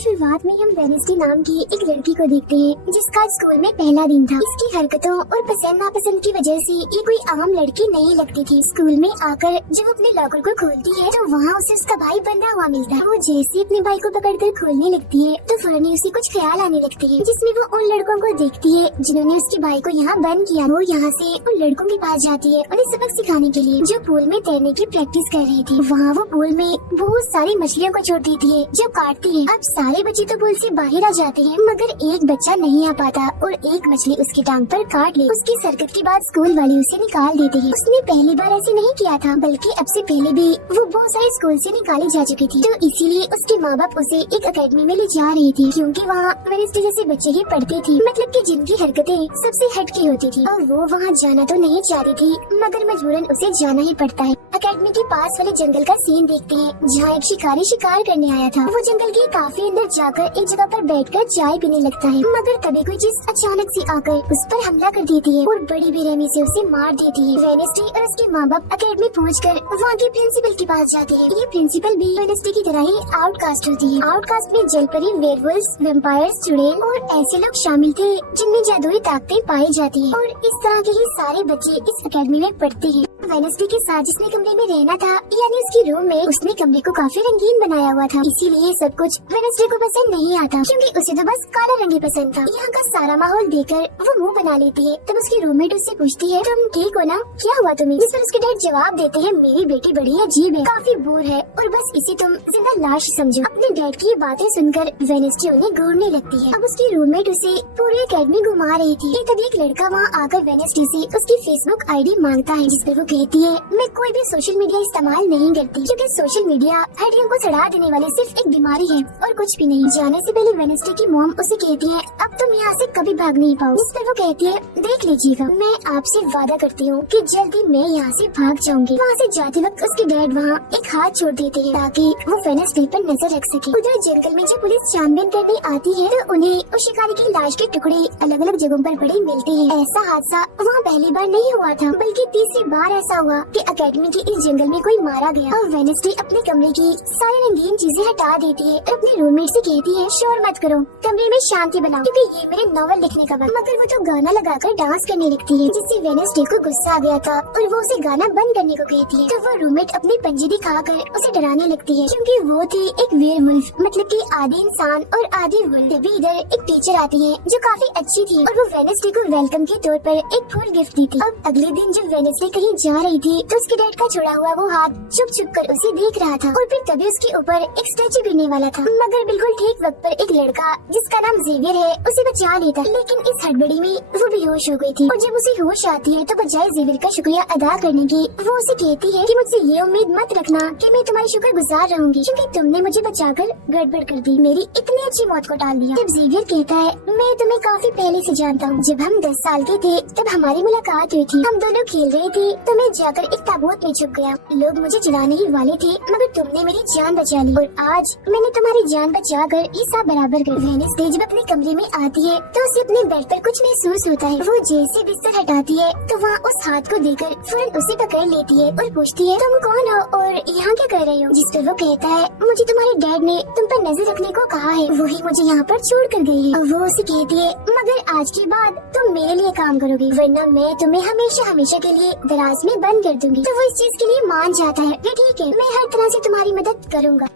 शुरुआत में हम वेनेसडे नाम की एक लड़की को देखते हैं जिसका स्कूल में पहला दिन था। इसकी हरकतों और पसंद नापसंद की वजह से ये कोई आम लड़की नहीं लगती थी। स्कूल में आकर जब अपने लॉकर को खोलती है तो वहाँ उसे उसका भाई बंधा हुआ मिलता है। वो जैसे अपने भाई को पकड़कर खोलने लगती है तो फौरन उसे कुछ ख्याल आने लगते हैं, जिसमें वो उन लड़कों को देखती है जिन्होंने उसके भाई को यहाँ बंद किया। वो यहाँ से उन लड़कों के पास जाती है उन्हें सबक सिखाने के लिए, जो पूल में तैरने की प्रैक्टिस कर रही थी। वहाँ वो पूल में बहुत सारी मछलियों को छोड़ देती है जो काटती है। अब सारे बच्चे तो पूल से बाहर आ जाते हैं मगर एक बच्चा नहीं आ पाता और एक मछली उसकी टांग पर काट ले। उसकी हरकत के बाद स्कूल वाले उसे निकाल देते हैं। उसने पहली बार ऐसे नहीं किया था, बल्कि अब से पहले भी वो बहुत सारे स्कूल से निकाली जा चुकी थी। तो इसीलिए उसके माँ बाप उसे एक अकेडमी में ले जा रही थी, क्योंकि वहाँ वेनेसडे जैसे बच्चे ही पढ़ते थे, मतलब कि जिनकी हरकतें सबसे हटके होती थी। और वो वहाँ जाना तो नहीं चाहती थी मगर मजबूरन उसे जाना ही पड़ता है। अकेडमी के पास वाले जंगल का सीन देखते हैं जहाँ एक शिकारी शिकार करने आया था। वो जंगल के काफी अंदर जाकर एक जगह पर बैठकर चाय पीने लगता है, मगर तभी कोई चीज अचानक से आकर उस पर हमला कर देती है और बड़ी बेरहमी से उसे मार देती है। वेनेसडे और उसके माँ बाप अकेडमी पहुंचकर वहाँ के प्रिंसिपल के पास जाते हैं। ये प्रिंसिपल भी वेनेसडे की तरह ही आउटकास्ट होती है। आउटकास्ट में जलपरी, वेयरवुल्व्स, वैम्पायर्स, चुड़ैल और ऐसे लोग शामिल थे जिनमें जादुई ताकतें पाई जाती है। और इस तरह के ही सारे बच्चे इस अकेडमी में पढ़ते हैं। वेनेसडे के साथ जिसने कमरे में रहना था, यानी उसकी रूम में, उसने कमरे को काफी रंगीन बनाया हुआ था। इसीलिए सब कुछ वेनेसडे को पसंद नहीं आता, क्योंकि उसे तो बस काला रंग ही पसंद था। यहाँ का सारा माहौल देखकर वो मुंह बना लेती है। तब उसकी रूममेट उससे पूछती है, तुम ठीक हो ना, क्या हुआ तुम्हें? जिस पर उसके डैड जवाब देते हैं, मेरी बेटी बड़ी अजीब है, काफी बोर है और बस इसे तुम जिंदा लाश समझो। अपने डैड की ये बातें सुनकर वेनेसडे उन्हें घूरने लगती है। अब उसकी रूममेट उसे पूरी अकेडमी घुमा रही थी। तभी एक लड़का वहाँ आकर वेनेसडे से उसकी फेसबुक आईडी मांगता है, जिस पर वो कहती है, मैं कोई भी सोशल मीडिया इस्तेमाल नहीं करती, क्योंकि सोशल मीडिया हड्डियों को सड़ा देने वाली सिर्फ एक बीमारी है और कुछ भी नहीं। जाने से पहले वेनेसडे की मॉम उसे कहती है, अब तुम यहाँ से कभी भाग नहीं पाओ। इस पर वो कहती है, देख लीजिएगा, मैं आपसे वादा करती हूँ कि जल्दी मैं यहाँ से भाग जाऊंगी। वहाँ से जाते वक्त उसके डैड वहाँ एक हाथ छोड़ देते हैं ताकि वो वेनेसडे पर नजर रख सके। उधर जंगल में जब पुलिस छानबीन करने आती है तो उन्हें उस शिकारी की लाश के टुकड़े अलग अलग जगहों पर पड़े मिलते हैं। ऐसा हादसा वहाँ पहली बार नहीं हुआ था, बल्कि तीसरी बार ऐसा हुआ कि अकेडमी के इस जंगल में कोई मारा गया। और वेनेसडे अपने कमरे की सारी रंगीन चीजें हटा देती है और अपने रूममेट से कहती है, शोर मत करो, कमरे में शांति बनाओ, क्योंकि ये मेरे नॉवल लिखने का वक्त। मगर वो तो गाना लगाकर डांस करने लगती है, जिससे वेनेसडे को गुस्सा आ गया था और वो उसे गाना बंद करने को कहती है। तो वो रूममेट अपनी पंजे दिखाकर उसे डराने लगती है, क्योंकि वो थी एक वेयरवुल्फ, मतलब कि आधी इंसान और आधी वुल्फ। तभी इधर एक टीचर आती है जो काफी अच्छी थी और वो वेनेसडे को वेलकम के तौर पर एक फूल गिफ्ट दी थी। अब अगले दिन जब वेनेसडे कहीं जा रही थी तो उसके डैड का छोड़ा हुआ वो हाथ छुप छुप कर उसे देख रहा था और फिर तभी उसके ऊपर एक स्टैचू गिरने वाला था। मगर बिल्कुल ठीक वक्त पर एक लड़का जिसका नाम जेवियर है उसे बचा लेता, लेकिन इस हड़बड़ी में वो बेहोश हो गई थी। और जब उसे होश आती है तो बजाय जेवियर का शुक्रिया अदा करने की वो उसे कहती है कि मुझसे ये उम्मीद मत रखना कि मैं तुम्हारी शुक्रगुजार रहूंगी, क्योंकि तुमने मुझे बचाकर गड़बड़ कर दी, मेरी इतनी अच्छी मौत को टाल दिया। जब जेवियर कहता है, मैं तुम्हें काफी पहले से जानता हूँ, जब हम 10 साल के थे तब हमारी मुलाकात हुई थी, हम दोनों खेल रहे थे तो मैं जाकर एक ताबूत में छुप गया। लोग मुझे चुराने ही वाले थे मगर तुमने मेरी जान बचा ली और आज मैंने तुम्हारी जान बचाकर हिसाब बराबर कर। वेनेसडे जब अपने कमरे में आती है तो उसे अपने बेड पर कुछ महसूस होता है। वो जैसे बिस्तर हटाती है तो वहाँ उस हाथ को देखकर फौरन उसे पकड़ लेती है और पूछती है, तुम कौन हो और यहाँ क्या कर रही हो? जिस पर वो कहता है, मुझे तुम्हारे डैड ने तुम पर नजर रखने को कहा है, वही मुझे यहाँ पर छोड़ कर गई है। वो उसे कहती है, मगर आज के बाद तुम मेरे लिए काम करोगी, वरना मैं तुम्हें हमेशा हमेशा के लिए दराज में बंद कर दूंगी। तो वो इस चीज के लिए मान जाता है कि ठीक है, मैं हर तरह से तुम्हारी मदद करूँगा।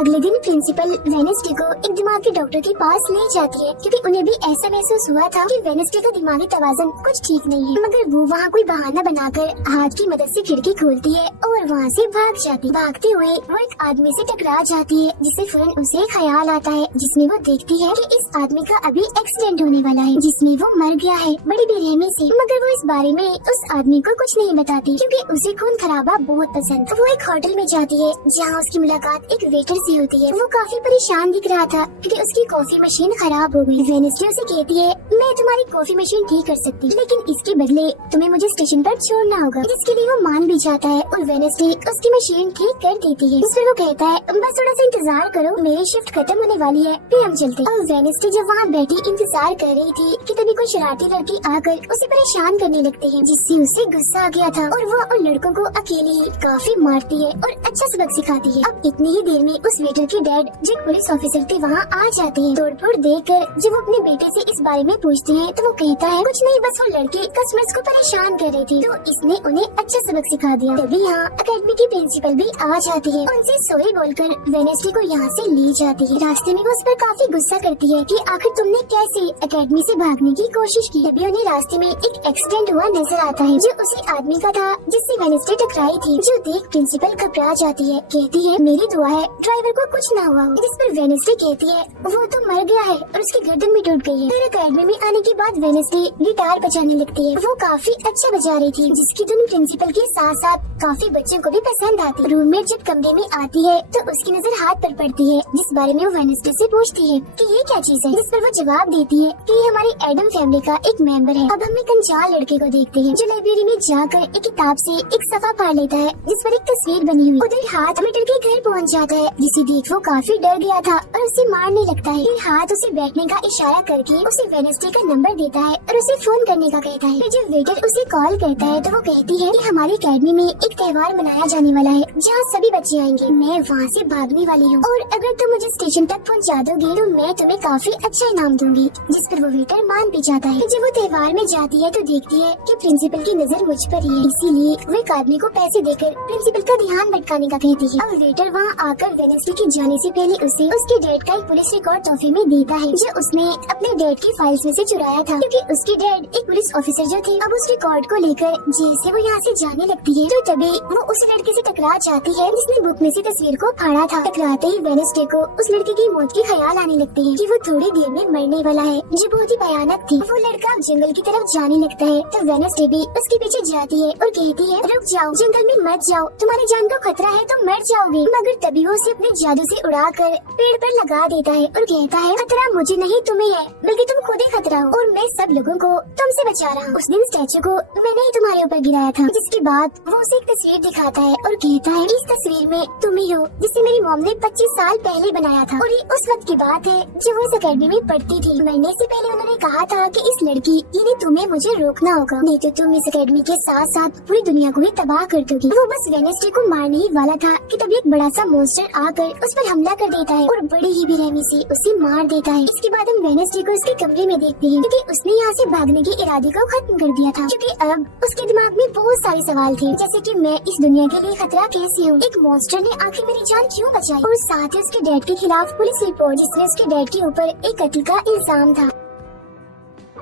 अगले दिन प्रिंसिपल वेनेसडे को एक दिमागी डॉक्टर के पास ले जाती है, क्योंकि उन्हें भी ऐसा महसूस हुआ था कि वेनेसडे का दिमागी तवाज़ुन कुछ ठीक नहीं है। मगर वो वहाँ कोई बहाना बनाकर हाथ की मदद से खिड़की खोलती है और वहाँ से भाग जाती। भागते हुए वो एक आदमी से टकरा जाती है, जिससे फौरन उसे ख्याल आता है, जिसमें वो देखती है कि इस आदमी का अभी एक्सीडेंट होने वाला है, जिसमें वो मर गया है बड़ी बेरहमी से। मगर वो इस बारे में उस आदमी को कुछ नहीं बताती, क्योंकि उसे खून खराबा बहुत पसंद। वो एक होटल में जाती है जहाँ उसकी मुलाकात एक वेटर से होती है। वो काफी परेशान दिख रहा था क्योंकि उसकी कॉफी मशीन खराब हो गई। वेनेसडे उसे कहती है, मैं तुम्हारी कॉफी मशीन ठीक कर सकती, लेकिन इसके बदले तुम्हें मुझे स्टेशन पर छोड़ना होगा। जिसके लिए वो मान भी जाता है और वेनेसडे उसकी मशीन ठीक कर देती है। फिर वो कहता है, बस थोड़ा सा इंतजार करो, मेरी शिफ्ट खत्म होने वाली है, फिर हम चलते हैं। और वेनेसडे जब वहाँ बैठी इंतजार कर रही थी कि तभी कोई शरारती लड़की आकर उसे परेशान करने लगते हैं, जिससे उसे गुस्सा आ गया था और वो उन लड़कों को अकेले ही काफी मारती है और अच्छा सबक सिखाती है। अब इतनी ही देर में उस उस वेटर के डैड जो एक पुलिस ऑफिसर थे वहाँ आ जाते हैं। तोड़फोड़ देखकर जब वो अपने बेटे से इस बारे में पूछते हैं तो वो कहता है कुछ नहीं, बस वो लड़के कस्टमर्स को परेशान कर रहे थे तो इसने उन्हें अच्छा सबक सिखा दिया। तभी यहाँ अकेडमी की प्रिंसिपल भी आ जाती है, उनसे सॉरी बोलकर वेडनेसडे को यहाँ से ले जाती है। रास्ते में वो उस पर काफी गुस्सा करती है कि आखिर तुमने कैसे अकेडमी से भागने की कोशिश की। तभी उन्हें रास्ते में एक एक्सीडेंट हुआ नजर आता है जो उसी आदमी का था जिससे वेडनेसडे टकराई थी, जो देख प्रिंसिपल घबरा जाती है। कहती है मेरी दुआ है ड्राइवर को कुछ ना हुआ हो। जिस पर वेडनेसडे कहती है वो तो मर गया है और उसकी गर्दन भी टूट गई है। फिर अकेडमी में आने के बाद वेडनेसडे गिटार बजाने लगती है। वो काफी अच्छा बजा रही थी जिसकी धुन प्रिंसिपल के साथ साथ काफी बच्चों को भी पसंद आती। रूममेट जब कमरे में आती है तो उसकी नजर हाथ पर पड़ती है जिस बारे में वो वेडनेसडे से पूछती है कि ये क्या चीज है, जिस पर वो जवाब देती है कि ये हमारी एडम फैमिली का एक मेंबर है। अब हम एक अनजान लड़के को देखते हैं जो लाइब्रेरी में जाकर एक किताब से एक सफा फाड़ लेता है जिस पर एक तस्वीर बनी हुई। उधर हाथ मीटर के घर पहुंच जाता है जिसे देख वो काफी डर गया था और उसे मारने लगता है। फिर हाथ उसे बैठने का इशारा करके उसे वेडनेसडे का नंबर देता है और उसे फोन करने का कहता है। फिर जब वेटर उसे कॉल करता है तो वो कहती है कि हमारी अकेडमी में एक त्योहार मनाया जाने वाला है जहाँ सभी बच्चे आएंगे। मैं वहाँ से भागने वाली हूँ और अगर तुम मुझे स्टेशन तक पहुँचा दोगे तो मैं तुम्हें काफी अच्छा इनाम दूंगी। जिस पर वो वेटर मान भी जाता है। जब वो त्योहार में जाती है तो देखती है कि प्रिंसिपल की नजर मुझ पर ही है, इसीलिए वो एक आदमी को पैसे देकर प्रिंसिपल का ध्यान भटकाने का कहती है। अब वेटर वहाँ आकर वेडनेसडे के जाने से पहले उसे उसके डैड का एक पुलिस रिकॉर्ड तोहफे में देता है जो उसने अपने डैड की फाइल्स में से चुराया था, क्योंकि उसके डैड एक पुलिस ऑफिसर जो थे। अब उस रिकॉर्ड को लेकर जैसे वो यहाँ से जाने लगती है तो तभी वो उस लड़के से टकरा जाती है जिसने बुक में से तस्वीर को फाड़ा था। टकराते ही वेडनेसडे को उस लड़के की मौत के ख्याल आने लगते हैं कि वो थोड़ी देर में मरने वाला है, जो बहुत ही भयानक थी। वो लड़का जंगल की तरफ जाने लगता है तो वेडनेसडे भी उसके पीछे जाती है और कहती है रुक जाओ, जंगल में मत जाओ, तुम्हारी जान को खतरा है, तुम मर जाओगे। मगर तभी वो उसे अपने जादू से उड़ाकर पेड़ पर लगा देता है और कहता है खतरा मुझे नहीं तुम्हें है, बल्कि तुम खुद ही खतरा हो और मैं सब लोगों को तुमसे बचा रहा हूँ। उस दिन स्टैचू को मैंने ही तुम्हारे ऊपर गिराया था। जिसके बाद वो उसे एक तस्वीर दिखाता है और कहता है इस तस्वीर में तुम ही हो जिसे मेरी मॉम ने 25 साल पहले बनाया था और ये उस वक्त की बात है जब वो इस अकेडमी में पढ़ती थी। मरने से पहले उन्होंने कहा था कि इस लड़की यानी तुम्हें मुझे रोकना होगा, नहीं तो तुम इस अकेडमी के साथ साथ पूरी दुनिया को भी तबाह कर दोगी। वो बस वेडनेसडे को मारने ही वाला था कि तभी एक बड़ा सा मॉन्स्टर आकर उस पर हमला कर देता है और बड़ी ही बेरहमी से उसे मार देता है। इसके बाद हम वेडनेसडे को उसके कमरे में देखते हैं क्योंकि उसने यहाँ से भागने के इरादे को खत्म कर दिया था, क्योंकि अब उसके दिमाग में बहुत सारे सवाल थे, जैसे कि मैं इस दुनिया के लिए खतरा कैसे हूँ, एक मॉन्स्टर ने आखिर मेरी जान क्यों बचाई, और साथ ही उसके डैड के खिलाफ पुलिस रिपोर्ट जिसमें उसके डैड के ऊपर एक कत्ल का इल्जाम था।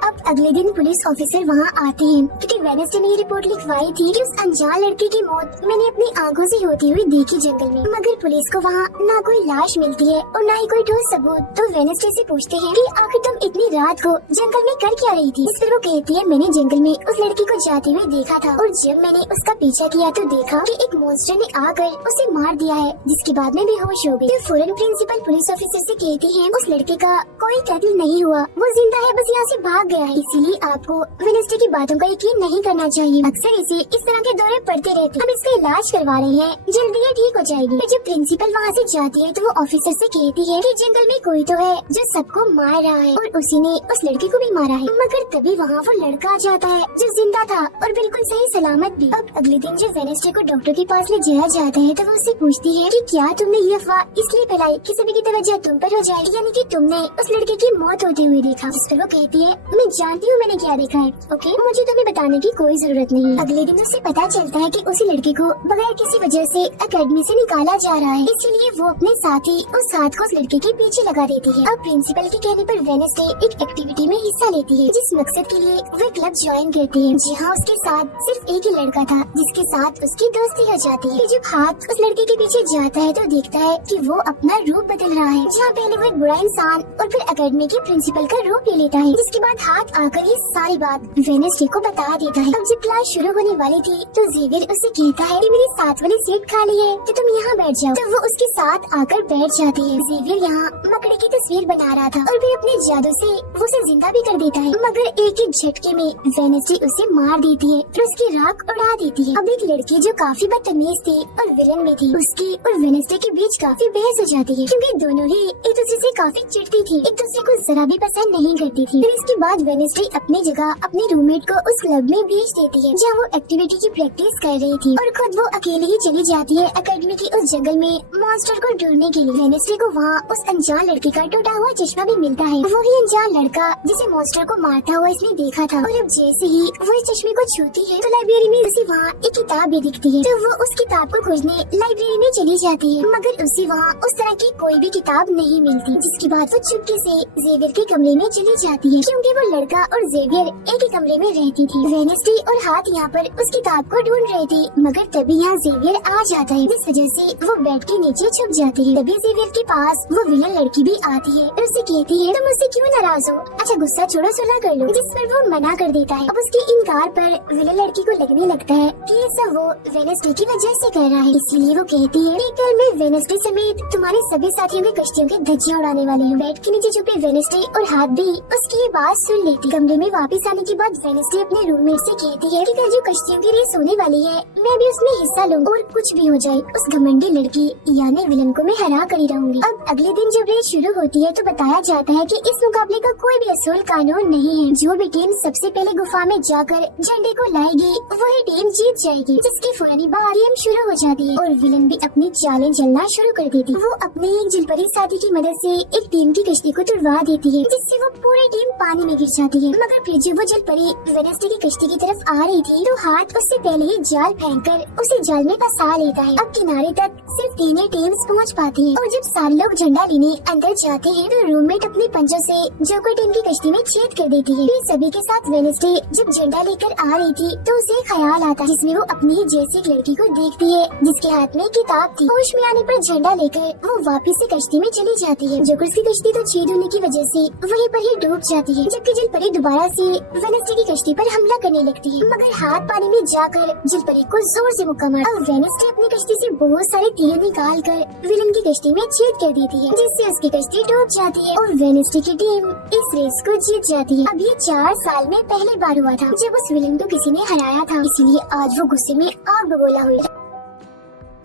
अब अगले दिन पुलिस ऑफिसर वहाँ आते हैं क्योंकि वेडनेसडे ने ये रिपोर्ट लिखवाई थी कि उस अनजान लड़के की मौत मैंने अपनी आंखों से होती हुई देखी जंगल में। मगर पुलिस को वहाँ ना कोई लाश मिलती है और ना ही कोई ठोस सबूत। तो वेडनेसडे से पूछते हैं कि आखिर तुम इतनी रात को जंगल में कर क्या रही थी। इस पर वो कहती है मैंने जंगल में उस लड़की को जाते हुए देखा था और जब मैंने उसका पीछा किया तो देखा कि एक मॉन्स्टर ने आकर उसे मार दिया है, जिसके बाद मैं बेहोश हो गई। तो फौरन प्रिंसिपल पुलिस ऑफिसर से कहती है उस लड़के का कोई कत्ल नहीं हुआ, वो जिंदा है, बस यहाँ से भाग गया है, इसीलिए आपको वेडनेसडे की बातों का यकीन नहीं करना चाहिए। अक्सर इसे इस तरह के दौरे पड़ते रहते, हम इसका इलाज करवा रहे हैं, जल्दी ये ठीक हो जाएगी। फिर जब प्रिंसिपल वहाँ से जाती है तो वो ऑफिसर से कहती है कि जंगल में कोई तो है जो सबको मार रहा है और उसी ने उस लड़की को भी मारा है। मगर तभी वहाँ वो लड़का आ जाता है जो जिंदा था और बिल्कुल सही सलामत भी। अब अगले दिन जब वेडनेसडे को डॉक्टर के पास ले जाया जाता है तो वो उससे पूछती है कि क्या तुमने ये अफवाह इसलिए फैलाई कि सभी की तवज्जो तुम पर हो जाए, यानी कि तुमने उस लड़के की मौत होते हुए देखा। जिस पर वो कहती है मैं जानती हूँ मैंने क्या देखा है, ओके, मुझे तुम्हें बताने की कोई जरूरत नहीं। अगले दिन उसे पता चलता है कि उसी लड़के को बगैर किसी वजह से अकेडमी से निकाला जा रहा है, इसीलिए वो अपने साथी उस हाथ को उस लड़के के पीछे लगा देती है। अब प्रिंसिपल के कहने पर वेडनेसडे एक एक्टिविटी में हिस्सा लेती है जिस मकसद के लिए वो क्लब ज्वाइन करती है। जी हाँ, उसके साथ सिर्फ एक ही लड़का था जिसके साथ उसकी दोस्ती हो जाती है। जब हाथ उस लड़के के पीछे जाता है तो देखता है कि वो अपना रूप बदल रहा है, जहाँ पहले वो एक बुरा इंसान और फिर अकेडमी के प्रिंसिपल का रूप ले लेता है। जिसके बाद हाथ आकर ये सारी बात वेडनेसडे को बता देता है। अब जब क्लास शुरू होने वाली थी तो जेवियर उससे कहता है कि मेरी साथ वाली सीट खाली है तो तुम यहाँ बैठ जाओ। तो वो उसके साथ आकर बैठ जाती है। जेवियर यहाँ मकड़ी की तस्वीर बना रहा था और फिर अपने जादू से वो उसे जिंदा भी कर देता है, मगर एक ही झटके में वेडनेसडे उसे मार देती है और उसकी राख उड़ा देती है। अब एक लड़की जो काफी बदतमीज थी और विलन में थी, उसकी और वेडनेसडे के बीच काफी बहस हो जाती है क्योंकि दोनों ही भी एक दूसरे से काफी चिढ़ती थी, एक दूसरे को जरा भी पसंद नहीं करती थी। फिर इसके बाद वेडनेसडे अपनी जगह अपने रूममेट को उस क्लब में भेज देती है जहाँ वो एक्टिविटी की प्रैक्टिस कर रही थी और खुद वो अकेले ही चली जाती है एकेडमी की उस जंगल में मॉन्स्टर को ढूंढने के लिए। वेडनेसडे को वहाँ उस अनजान लड़के का टूटा हुआ चश्मा भी मिलता है, वही अनजान लड़का जिसे मॉन्स्टर को मारता हुआ इसने देखा था। और अब जैसे ही वो इस चश्मे को छूती है तो लाइब्रेरी में उसे वहाँ एक किताब भी दिखती है, तो वो उस किताब को खोजने लाइब्रेरी में चली जाती है, मगर उसे वहाँ उस तरह की कोई भी किताब नहीं मिलती। जिसके बाद वो चुपके से जेवियर के कमरे में चली जाती है, क्योंकि वो लड़का और जेवियर एक ही कमरे में रहती थी। वेडनेसडे और हाथ यहाँ पर उस किताब को ढूंढ रहे थे, मगर तभी यहाँ जेवियर आ जाता है, जिस वजह से वो बेड के नीचे छुप जाती है। तभी जेवियर के पास वो विलन लड़की भी आती है और उसे कहती है तुम मुझसे क्यों नाराज हो, अच्छा गुस्सा छोड़ो, सुलह कर लो। जिस पर वो मना कर देता है। अब उसके इनकार पर विलन लड़की को लगने लगता है कि ये सब वो वेडनेसडे की वजह से कर रहा है, इसलिए वो कहती है कि कल मैं वेडनेसडे समेत तुम्हारे सभी साथियों के कश्तियों के धज्जियां उड़ाने वाली हूँ। बेड के नीचे छुपे वेडनेसडे और हाथ भी उसकी ये बात सुन लेती। कमरे में वापस आने के बाद वेडनेसडे अपने रूममेट से कहती है कि कल जो कश्तियों की रेस होने वाली है मैं भी उसमें हिस्सा लूँ और कुछ भी हो जाए उस घमंडी लड़की यानी विलन को मैं हरा कर ही रहूंगी। अब अगले दिन जब रेस शुरू होती है तो बताया जाता है कि इस मुकाबले का कोई भी असूल कानून नहीं है, जो भी टीम सबसे पहले गुफा में जाकर झंडे को लाएगी वही टीम जीत जाएगी। जिसके फौरन बाद गेम शुरू हो जाती है और विलन भी अपनी चालें चलना शुरू कर देती है। वो अपने एक जलपरी साथी की मदद से एक टीम की कश्ती को तुड़वा देती है, जिससे वो पूरी टीम पानी में गिर जाती है। मगर फिर जब वो जलपरी वेडनेसडे की कश्ती की तरफ आ रही थी तो हाथ उससे पहले ही जाल फेंककर उसे जाल में फंसा लेता है। अब किनारे तक सिर्फ तीन ही टीम्स पहुंच पाती हैं और जब सारे लोग झंडा लेने अंदर जाते हैं तो रूममेट अपने पंजों से जोकर टीम की कश्ती में छेद कर देती है। फिर सभी के साथ वेडनेसडे जब झंडा लेकर आ रही थी तो उसे ख्याल आता है, जिसमें वो अपनी ही जैसी एक लड़की को देखती है जिसके हाथ में किताब थी। होश में आने पर झंडा लेकर वो वापस से कश्ती में चली जाती है। जोकर की कश्ती तो छेद होने की वजह से वहीं पर ही डूब जाती है, जबकि जलपरी दोबारा से वेडनेसडे की कश्ती पर हमला करने लगती है, मगर हाथ पानी में जाकर जलपरी को जोर से मुक्का मार। अब वेडनेसडे अपनी कश्ती से बहुत सारे तीर निकाल कर विलन की कश्ती में छेद कर देती है, जिससे उसकी कश्ती डूब जाती है और वेडनेसडे की टीम इस रेस को जीत जाती है। अब ये 4 साल में पहली बार हुआ था जब उस विलन को किसी ने हराया था, इसलिए आज वो गुस्से में आग बबूला हुई।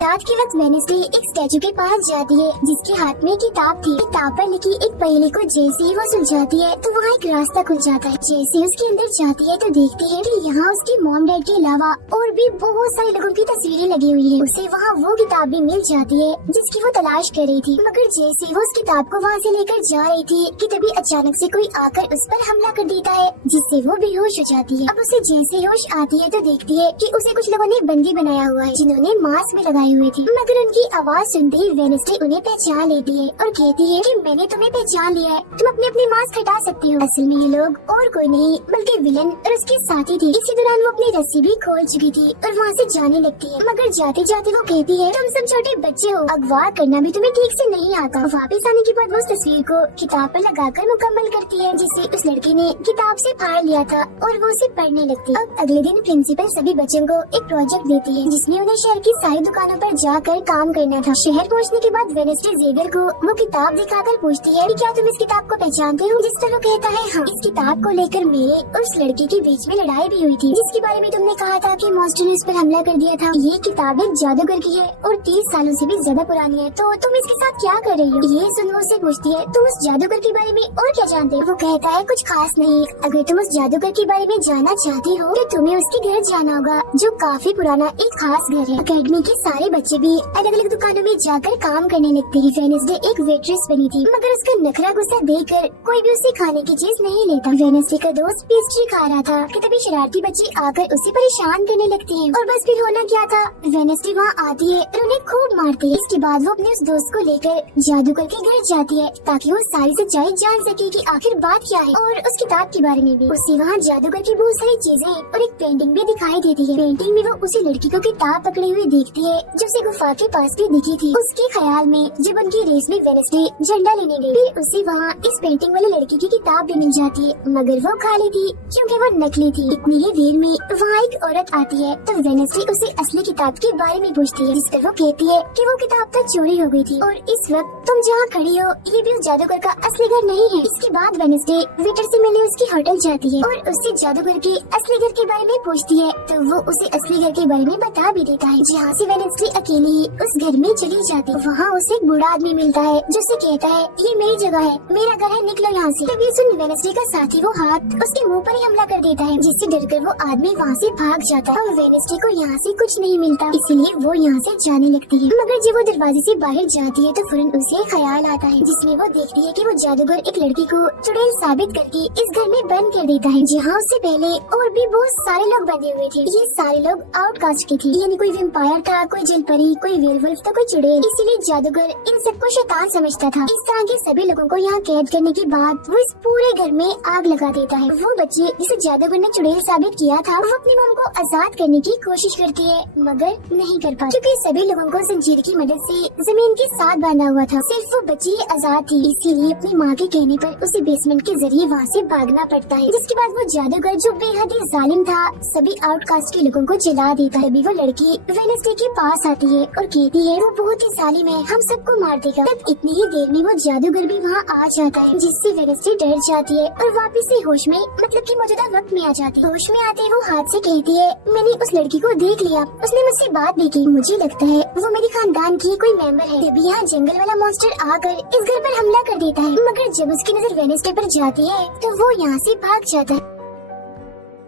रात के वक्त वेडनेसडे एक स्टैचू के पास जाती है जिसके हाथ में किताब थी। किताब पर लिखी एक पहेली को जैसे ही वो सुलझाती है तो वहाँ एक रास्ता खुल जाता है। जैसे ही उसके अंदर जाती है तो देखती है कि यहाँ उसके मॉम डैड के अलावा और भी बहुत सारे लोगों की तस्वीरें लगी हुई है। उसे वहाँ वो किताब भी मिल जाती है जिसकी वो तलाश कर रही थी, मगर जैसे ही वो उस किताब को वहाँ से लेकर जा रही थी कि तभी अचानक से कोई आकर उस पर हमला कर देता है, जिससे वो बेहोश हो जाती है। अब उसे जैसे होश आती है तो देखती है कि उसे कुछ लोगों ने बंदी बनाया हुआ है, जिन्होंने मास्क भी लगाए हुए थे, मगर उनकी आवाज सुनते ही वेडनेसडे उन्हें पहचान लेती है और कहती है कि मैंने तुम्हें पहचान लिया है, तुम अपने मास्क हटा सकती हो। असल में ये लोग और कोई नहीं बल्कि विलन और उसके साथी थे। इसी दौरान वो अपनी रस्सी भी खोल चुकी थी और वहाँ से जाने लगती है, मगर जाते जाते वो कहती है तुम सब छोटे बच्चे हो, अगवा करना भी तुम्हें ठीक से नहीं आता। वापस आने के बाद वो उस तस्वीर को किताब पर लगाकर मुकम्मल करती है, जिसे उस लड़के ने किताब से फाड़ लिया था और वो उसे पढ़ने लगती है। अब अगले दिन प्रिंसिपल सभी बच्चों को एक प्रोजेक्ट देती है जिसमें उन्हें शहर की सारी दुकानों पर जाकर काम करना था। शहर पहुंचने के बाद वेडनेसडे जेवियर को वो किताब दिखाकर पूछती है कि क्या तुम इस किताब को पहचानते हो, जिस पर वो कहता है हाँ। इस किताब को लेकर मेरे और उस लड़के के बीच में लड़ाई भी हुई थी, जिसके बारे में तुमने कहा था कि मॉन्स्टर ने उस पर हमला कर दिया था। ये किताब एक जादूगर की है और 30 सालों से भी ज्यादा पुरानी है, तो तुम इसके साथ क्या कर रही हो? ये सुन वो से पूछती है तुम उस जादूगर के बारे में और क्या जानते हो? वो कहता है कुछ खास नहीं, अगर तुम उस जादूगर के बारे में जानना चाहती हो तो तुम्हें उसके घर जाना होगा, जो काफी पुराना एक खास घर है। अकेडमी के सारे बच्चे भी अलग अलग दुकानों में जाकर काम करने लगते हैं। वेडनेसडे एक वेट्रेस बनी थी, मगर उसका नखरा गुस्सा देखकर कोई भी उसे खाने की चीज नहीं लेता। वेडनेसडे का दोस्त पेस्ट्री खा रहा था कि तभी शरारती बच्चे आकर उसे परेशान करने लगते हैं और बस फिर होना क्या था, वेडनेसडे वहाँ आती है और उन्हें खूब मारती है। इसके बाद वो अपने उस दोस्त को लेकर जादूगर के घर जाती है ताकि वो सारी सच्चाई जान सके कि आखिर बात क्या है और उस किताब के बारे में भी। उसे वहाँ जादूगर की बहुत सारी चीजें और एक पेंटिंग भी दिखाई देती है। पेंटिंग में वो उसी लड़की को किताब पकड़ी हुई देखती है जो उसे गुफा के पास भी दिखी थी। उसके ख्याल में जब उनकी रेस में वेडनेसडे झंडा लेने गई, फिर उसे वहाँ इस पेंटिंग वाले लड़की की किताब भी मिल जाती है, मगर वो खाली थी क्योंकि वो नकली थी। इतनी ही देर में वहाँ एक औरत आती है तो वेडनेसडे उसे असली किताब के बारे में पूछती है, जिस पर वो कहती है कि वो किताब तो चोरी हो गई थी और इस वक्त तुम जहाँ खड़ी हो ये भी उस जादूगर का असली घर नहीं है। इसके बाद वेडनेसडे वेटर से मिलने उसकी होटल जाती है और उससे जादूगर के असली घर के बारे में पूछती है, तो वो उसे असली घर के बारे में बता भी देता है, जहाँ से वेडनेसडे अकेली ही उस घर में चली जाती। वहाँ उसे एक बूढ़ा आदमी मिलता है जो उसे कहता है ये मेरी जगह है, मेरा घर है, निकलो यहाँ से। तभी सुन वेडनेसडे का साथी वो हाथ उसके मुंह पर ही हमला कर देता है, जिससे डरकर वो आदमी वहाँ से भाग जाता है और वेडनेसडे को यहाँ से कुछ नहीं मिलता, इसीलिए वो यहाँ से जाने लगती है। मगर जब वो दरवाजे से बाहर जाती है तो फौरन उसे ख्याल आता है, जिसमें वो देखती है कि वो जादूगर एक लड़की को चुड़ैल साबित करके इस घर में बंद कर देता है, जहाँ उससे पहले और भी बहुत सारे लोग बंधे हुए थे। ये सारे लोग आउटकास्ट के थे, यानी कोई वेम्पायर था, कोई जलपरी, कोई वेयरवुल्फ तो कोई चुड़ैल, इसीलिए जादूगर इन सबको शैतान समझता था। इस तरह के सभी लोगों को यहाँ कैद करने के बाद वो इस पूरे घर में आग लगा देता है। वो बच्चे जिसे जादूगर ने चुड़ैल साबित किया था वो अपनी मॉम को आजाद करने की कोशिश करती है, मगर नहीं कर पाती, क्योंकि सभी लोगों को जंजीर की मदद से जमीन के साथ बांधा हुआ था। सिर्फ वो बच्ची आजाद थी, इसीलिए अपनी माँ के कहने पर उसे बेसमेंट के जरिए वहाँ से भागना पड़ता है। जिसके बाद वो जादूगर जो बेहद ही जालिम था सभी आउटकास्ट के लोगों को जला देता है। अभी वो लड़की वेडनेसडे के पास आती है और कहती है वो बहुत ही जालिम है, हम सबको मार देगा। तब इतनी ही देर में वो जादूगर भी वहाँ आ जाता है, जिससे वेडनेसडे डर जाती है और वापस से होश में मतलब कि मौजूदा वक्त में आ जाती है। होश में आते वो हाथ से कहती है मैंने उस लड़की को देख लिया, उसने मुझसे बात भी की, मुझे लगता है वो मेरे खानदान की कोई मेंबर है। तभी यहाँ जंगल वाला मॉन्स्टर आकर इस घर पर हमला कर देता है, मगर जब उसकी नजर वेडनेसडे पर जाती है तो वो यहाँ से भाग जाता है।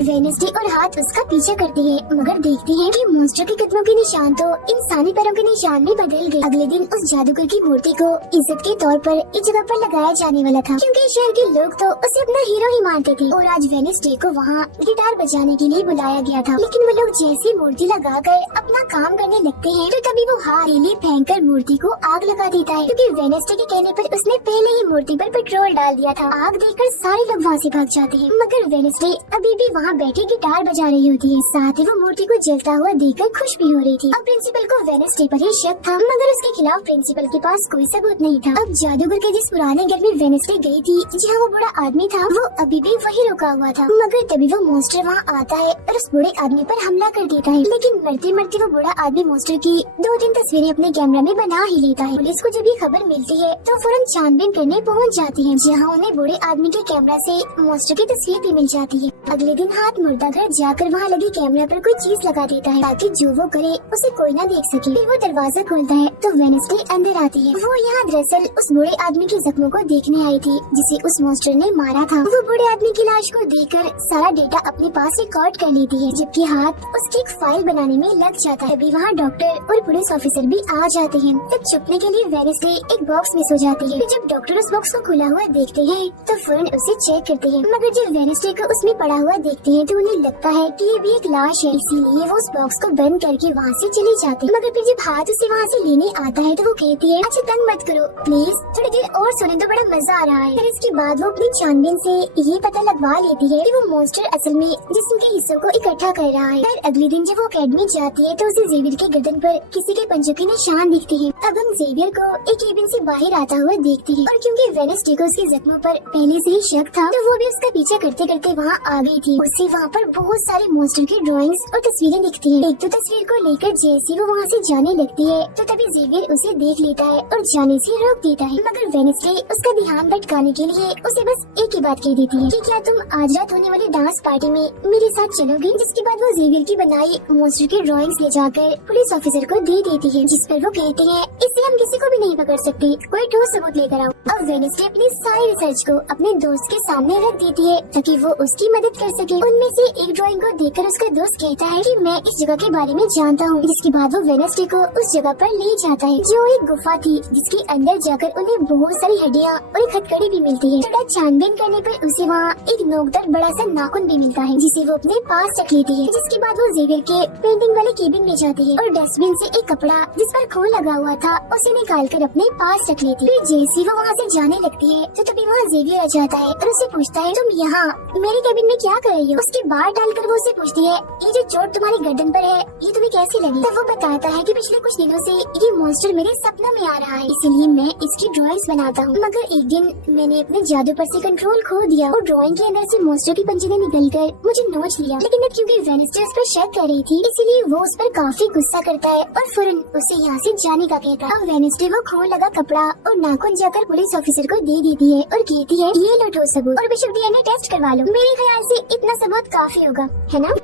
वेडनेसडे और हाथ उसका पीछा करती है, मगर देखती है कि मॉन्स्टर के कदमों के निशान तो इंसानी पैरों के निशान में बदल गए। अगले दिन उस जादूगर की मूर्ति को इज्जत के तौर पर इस जगह पर लगाया जाने वाला था, क्योंकि शहर के लोग तो उसे अपना हीरो ही मानते थे। और आज वेडनेसडे को वहाँ गिटार बजाने के लिए बुलाया गया था, लेकिन वो लोग जैसी मूर्ति लगाकर अपना काम करने लगते हैं तो तभी वो हथेली फेंककर मूर्ति को आग लगा देता है, क्योंकि वेडनेसडे के कहने पर उसने पहले ही मूर्ति पर पेट्रोल डाल दिया था। आग देखकर सारे लोग वहाँ से भाग जाते हैं, मगर वेडनेसडे अभी भी वहाँ बैठी गिटार बजा रही होती है। साथ ही वो मूर्ति को जलता हुआ देखकर खुश भी हो रही थी। अब प्रिंसिपल को वेडनेसडे पर ही शक था, मगर उसके खिलाफ प्रिंसिपल के पास कोई सबूत नहीं था। अब जादूगर के जिस पुराने घर में वेडनेसडे गई थी जहाँ वो बूढ़ा आदमी था वो अभी भी वही रुका हुआ था, मगर तभी वो मॉन्स्टर वहाँ आता है और उस बूढ़े आदमी पर हमला कर देता है। लेकिन मरते मरते वो बूढ़ा आदमी मॉन्स्टर की 2-3 तस्वीरें अपने कैमरा में बना ही लेता है। पुलिस को जब ये खबर मिलती है तो फौरन छानबीन करने पहुँच जाती है, जहाँ उन्हें बूढ़े आदमी के कैमरा से मॉन्स्टर की तस्वीर भी मिल जाती है। अगले दिन हाथ मुर्दा घर जाकर वहाँ लगी कैमरा पर कोई चीज लगा देता है ताकि जो वो करे उसे कोई ना देख सके। फिर वो दरवाजा खोलता है तो वेडनेसडे अंदर आती है। वो यहाँ दरअसल उस बूढ़े आदमी के जख्मों को देखने आई थी जिसे उस मॉन्स्टर ने मारा था। वो बूढ़े आदमी की लाश को देखकर सारा डेटा अपने पास रिकॉर्ड कर लेती है, जबकि हाथ उसकी एक फाइल बनाने में लग जाता है। अभी वहाँ डॉक्टर और पुलिस ऑफिसर भी आ जाते हैं। तब छुपने के लिए वेडनेसडे एक बॉक्स में सो जाती है। जब डॉक्टर उस बॉक्स को खुला हुआ देखते हैं तो फौरन उसे चेक करते हैं, मगर जब वेडनेसडे को उसमें पड़ा हुआ देखते हैं तो उन्हें लगता है कि ये भी एक लाश है, इसीलिए वो उस बॉक्स को बंद करके वहाँ से चले जाते हैं। मगर फिर जब हाथ उसे वहाँ से लेने आता है तो वो कहती है अच्छा तंग मत करो प्लीज, थोड़ी देर और सोने तो बड़ा मजा आ रहा है। फिर इसके बाद वो अपनी छानबीन से ये पता लगवा लेती है कि वो मॉन्स्टर असल में जिस्म के हिस्सों को इकट्ठा कर रहा है। फिर अगले दिन जब वो अकेडमी जाती है तो उसे जेवियर के गर्दन पर किसी के पंजों के निशान दिखते हैं। अब हम जेवियर को एक केबिन से बाहर आता हुआ देखते हैं, और क्योंकि वेडनेसडे को उसके जख्मों पर पहले से ही शक था तो वो भी उसका पीछा करते करते वहाँ आ गई थी। उससे वहाँ पर बहुत सारे मॉन्स्टर की ड्राइंग्स और तस्वीरें दिखती हैं। एक तो तस्वीर को लेकर जैसे वो वहाँ से जाने लगती है तो तभी जेवियर उसे देख लेता है और जाने से रोक देता है, मगर वेडनेसडे उसका ध्यान भटकाने के लिए उसे बस एक ही बात कह देती है कि क्या तुम आज रात होने वाली डांस पार्टी में मेरे साथ चलोगे। जिसके बाद वो जेवियर की बनाई मॉन्स्टर की ड्राइंग्स ले जाकर पुलिस ऑफिसर को दे देती है, जिस पर वो कहते हैं इससे हम किसी को भी नहीं पकड़ सकते, कोई ठोस सबूत लेकर आओ। अब वेडनेसडे अपनी सारी रिसर्च को अपने दोस्त के सामने रख देती है ताकि वो उसकी मदद कर सके। उनमें से एक ड्राइंग को देखकर उसका दोस्त कहता है कि मैं इस जगह के बारे में जानता हूँ। जिसके बाद वो वेडनेसडे को उस जगह पर ले जाता है जो एक गुफा थी, जिसके अंदर जाकर उन्हें बहुत सारी हड्डियाँ और एक हथकड़ी भी मिलती है। थोड़ा छानबीन करने पर उसे वहाँ एक नोकदार बड़ा सा नाखून भी मिलता है, जिसे वो अपने पास रख लेती है। जिसके बाद वो जेवियर के पेंटिंग वाले केबिन में जाती है और डस्टबिन से एक कपड़ा जिस पर खोल लगा हुआ था उसे निकाल कर अपने पास रख लेती है। जैसे वो वहाँ से जाने लगती है तो तभी वहाँ जेवियर आ जाता है और उसे पूछता है तुम यहाँ मेरे केबिन में क्या कर रही हो। उसके बाहर डालकर वो उसे पूछती है ये जो चोट तुम्हारी गर्दन पर है ये तुम्हें कैसी लगी। तब वो बताता है कि पिछले कुछ दिनों से ये मॉन्स्टर मेरे सपनों में आ रहा है, इसलिए मैं इसकी ड्राइंग्स बनाता हूँ। मगर एक दिन मैंने अपने जादू पर से कंट्रोल खो दिया और ड्राइंग के अंदर से मॉन्स्टर की पंजे निकलकर मुझे नोच लिया। लेकिन अब क्योंकि वेडनेसडे उस पर शक कर रही थी इसीलिए वो उस पर काफी गुस्सा करता है और फौरन उसे यहाँ से जाने का कहता है। अब वेडनेसडे वो खोल लगा कपड़ा और नाखून जाकर पुलिस ऑफिसर को दे देती है और कहती है ये लो ठोस सबूत और बेशक डीएनए टेस्ट करवा लो। मेरे ख्याल से इतना सबूत काफी होगा, है ना।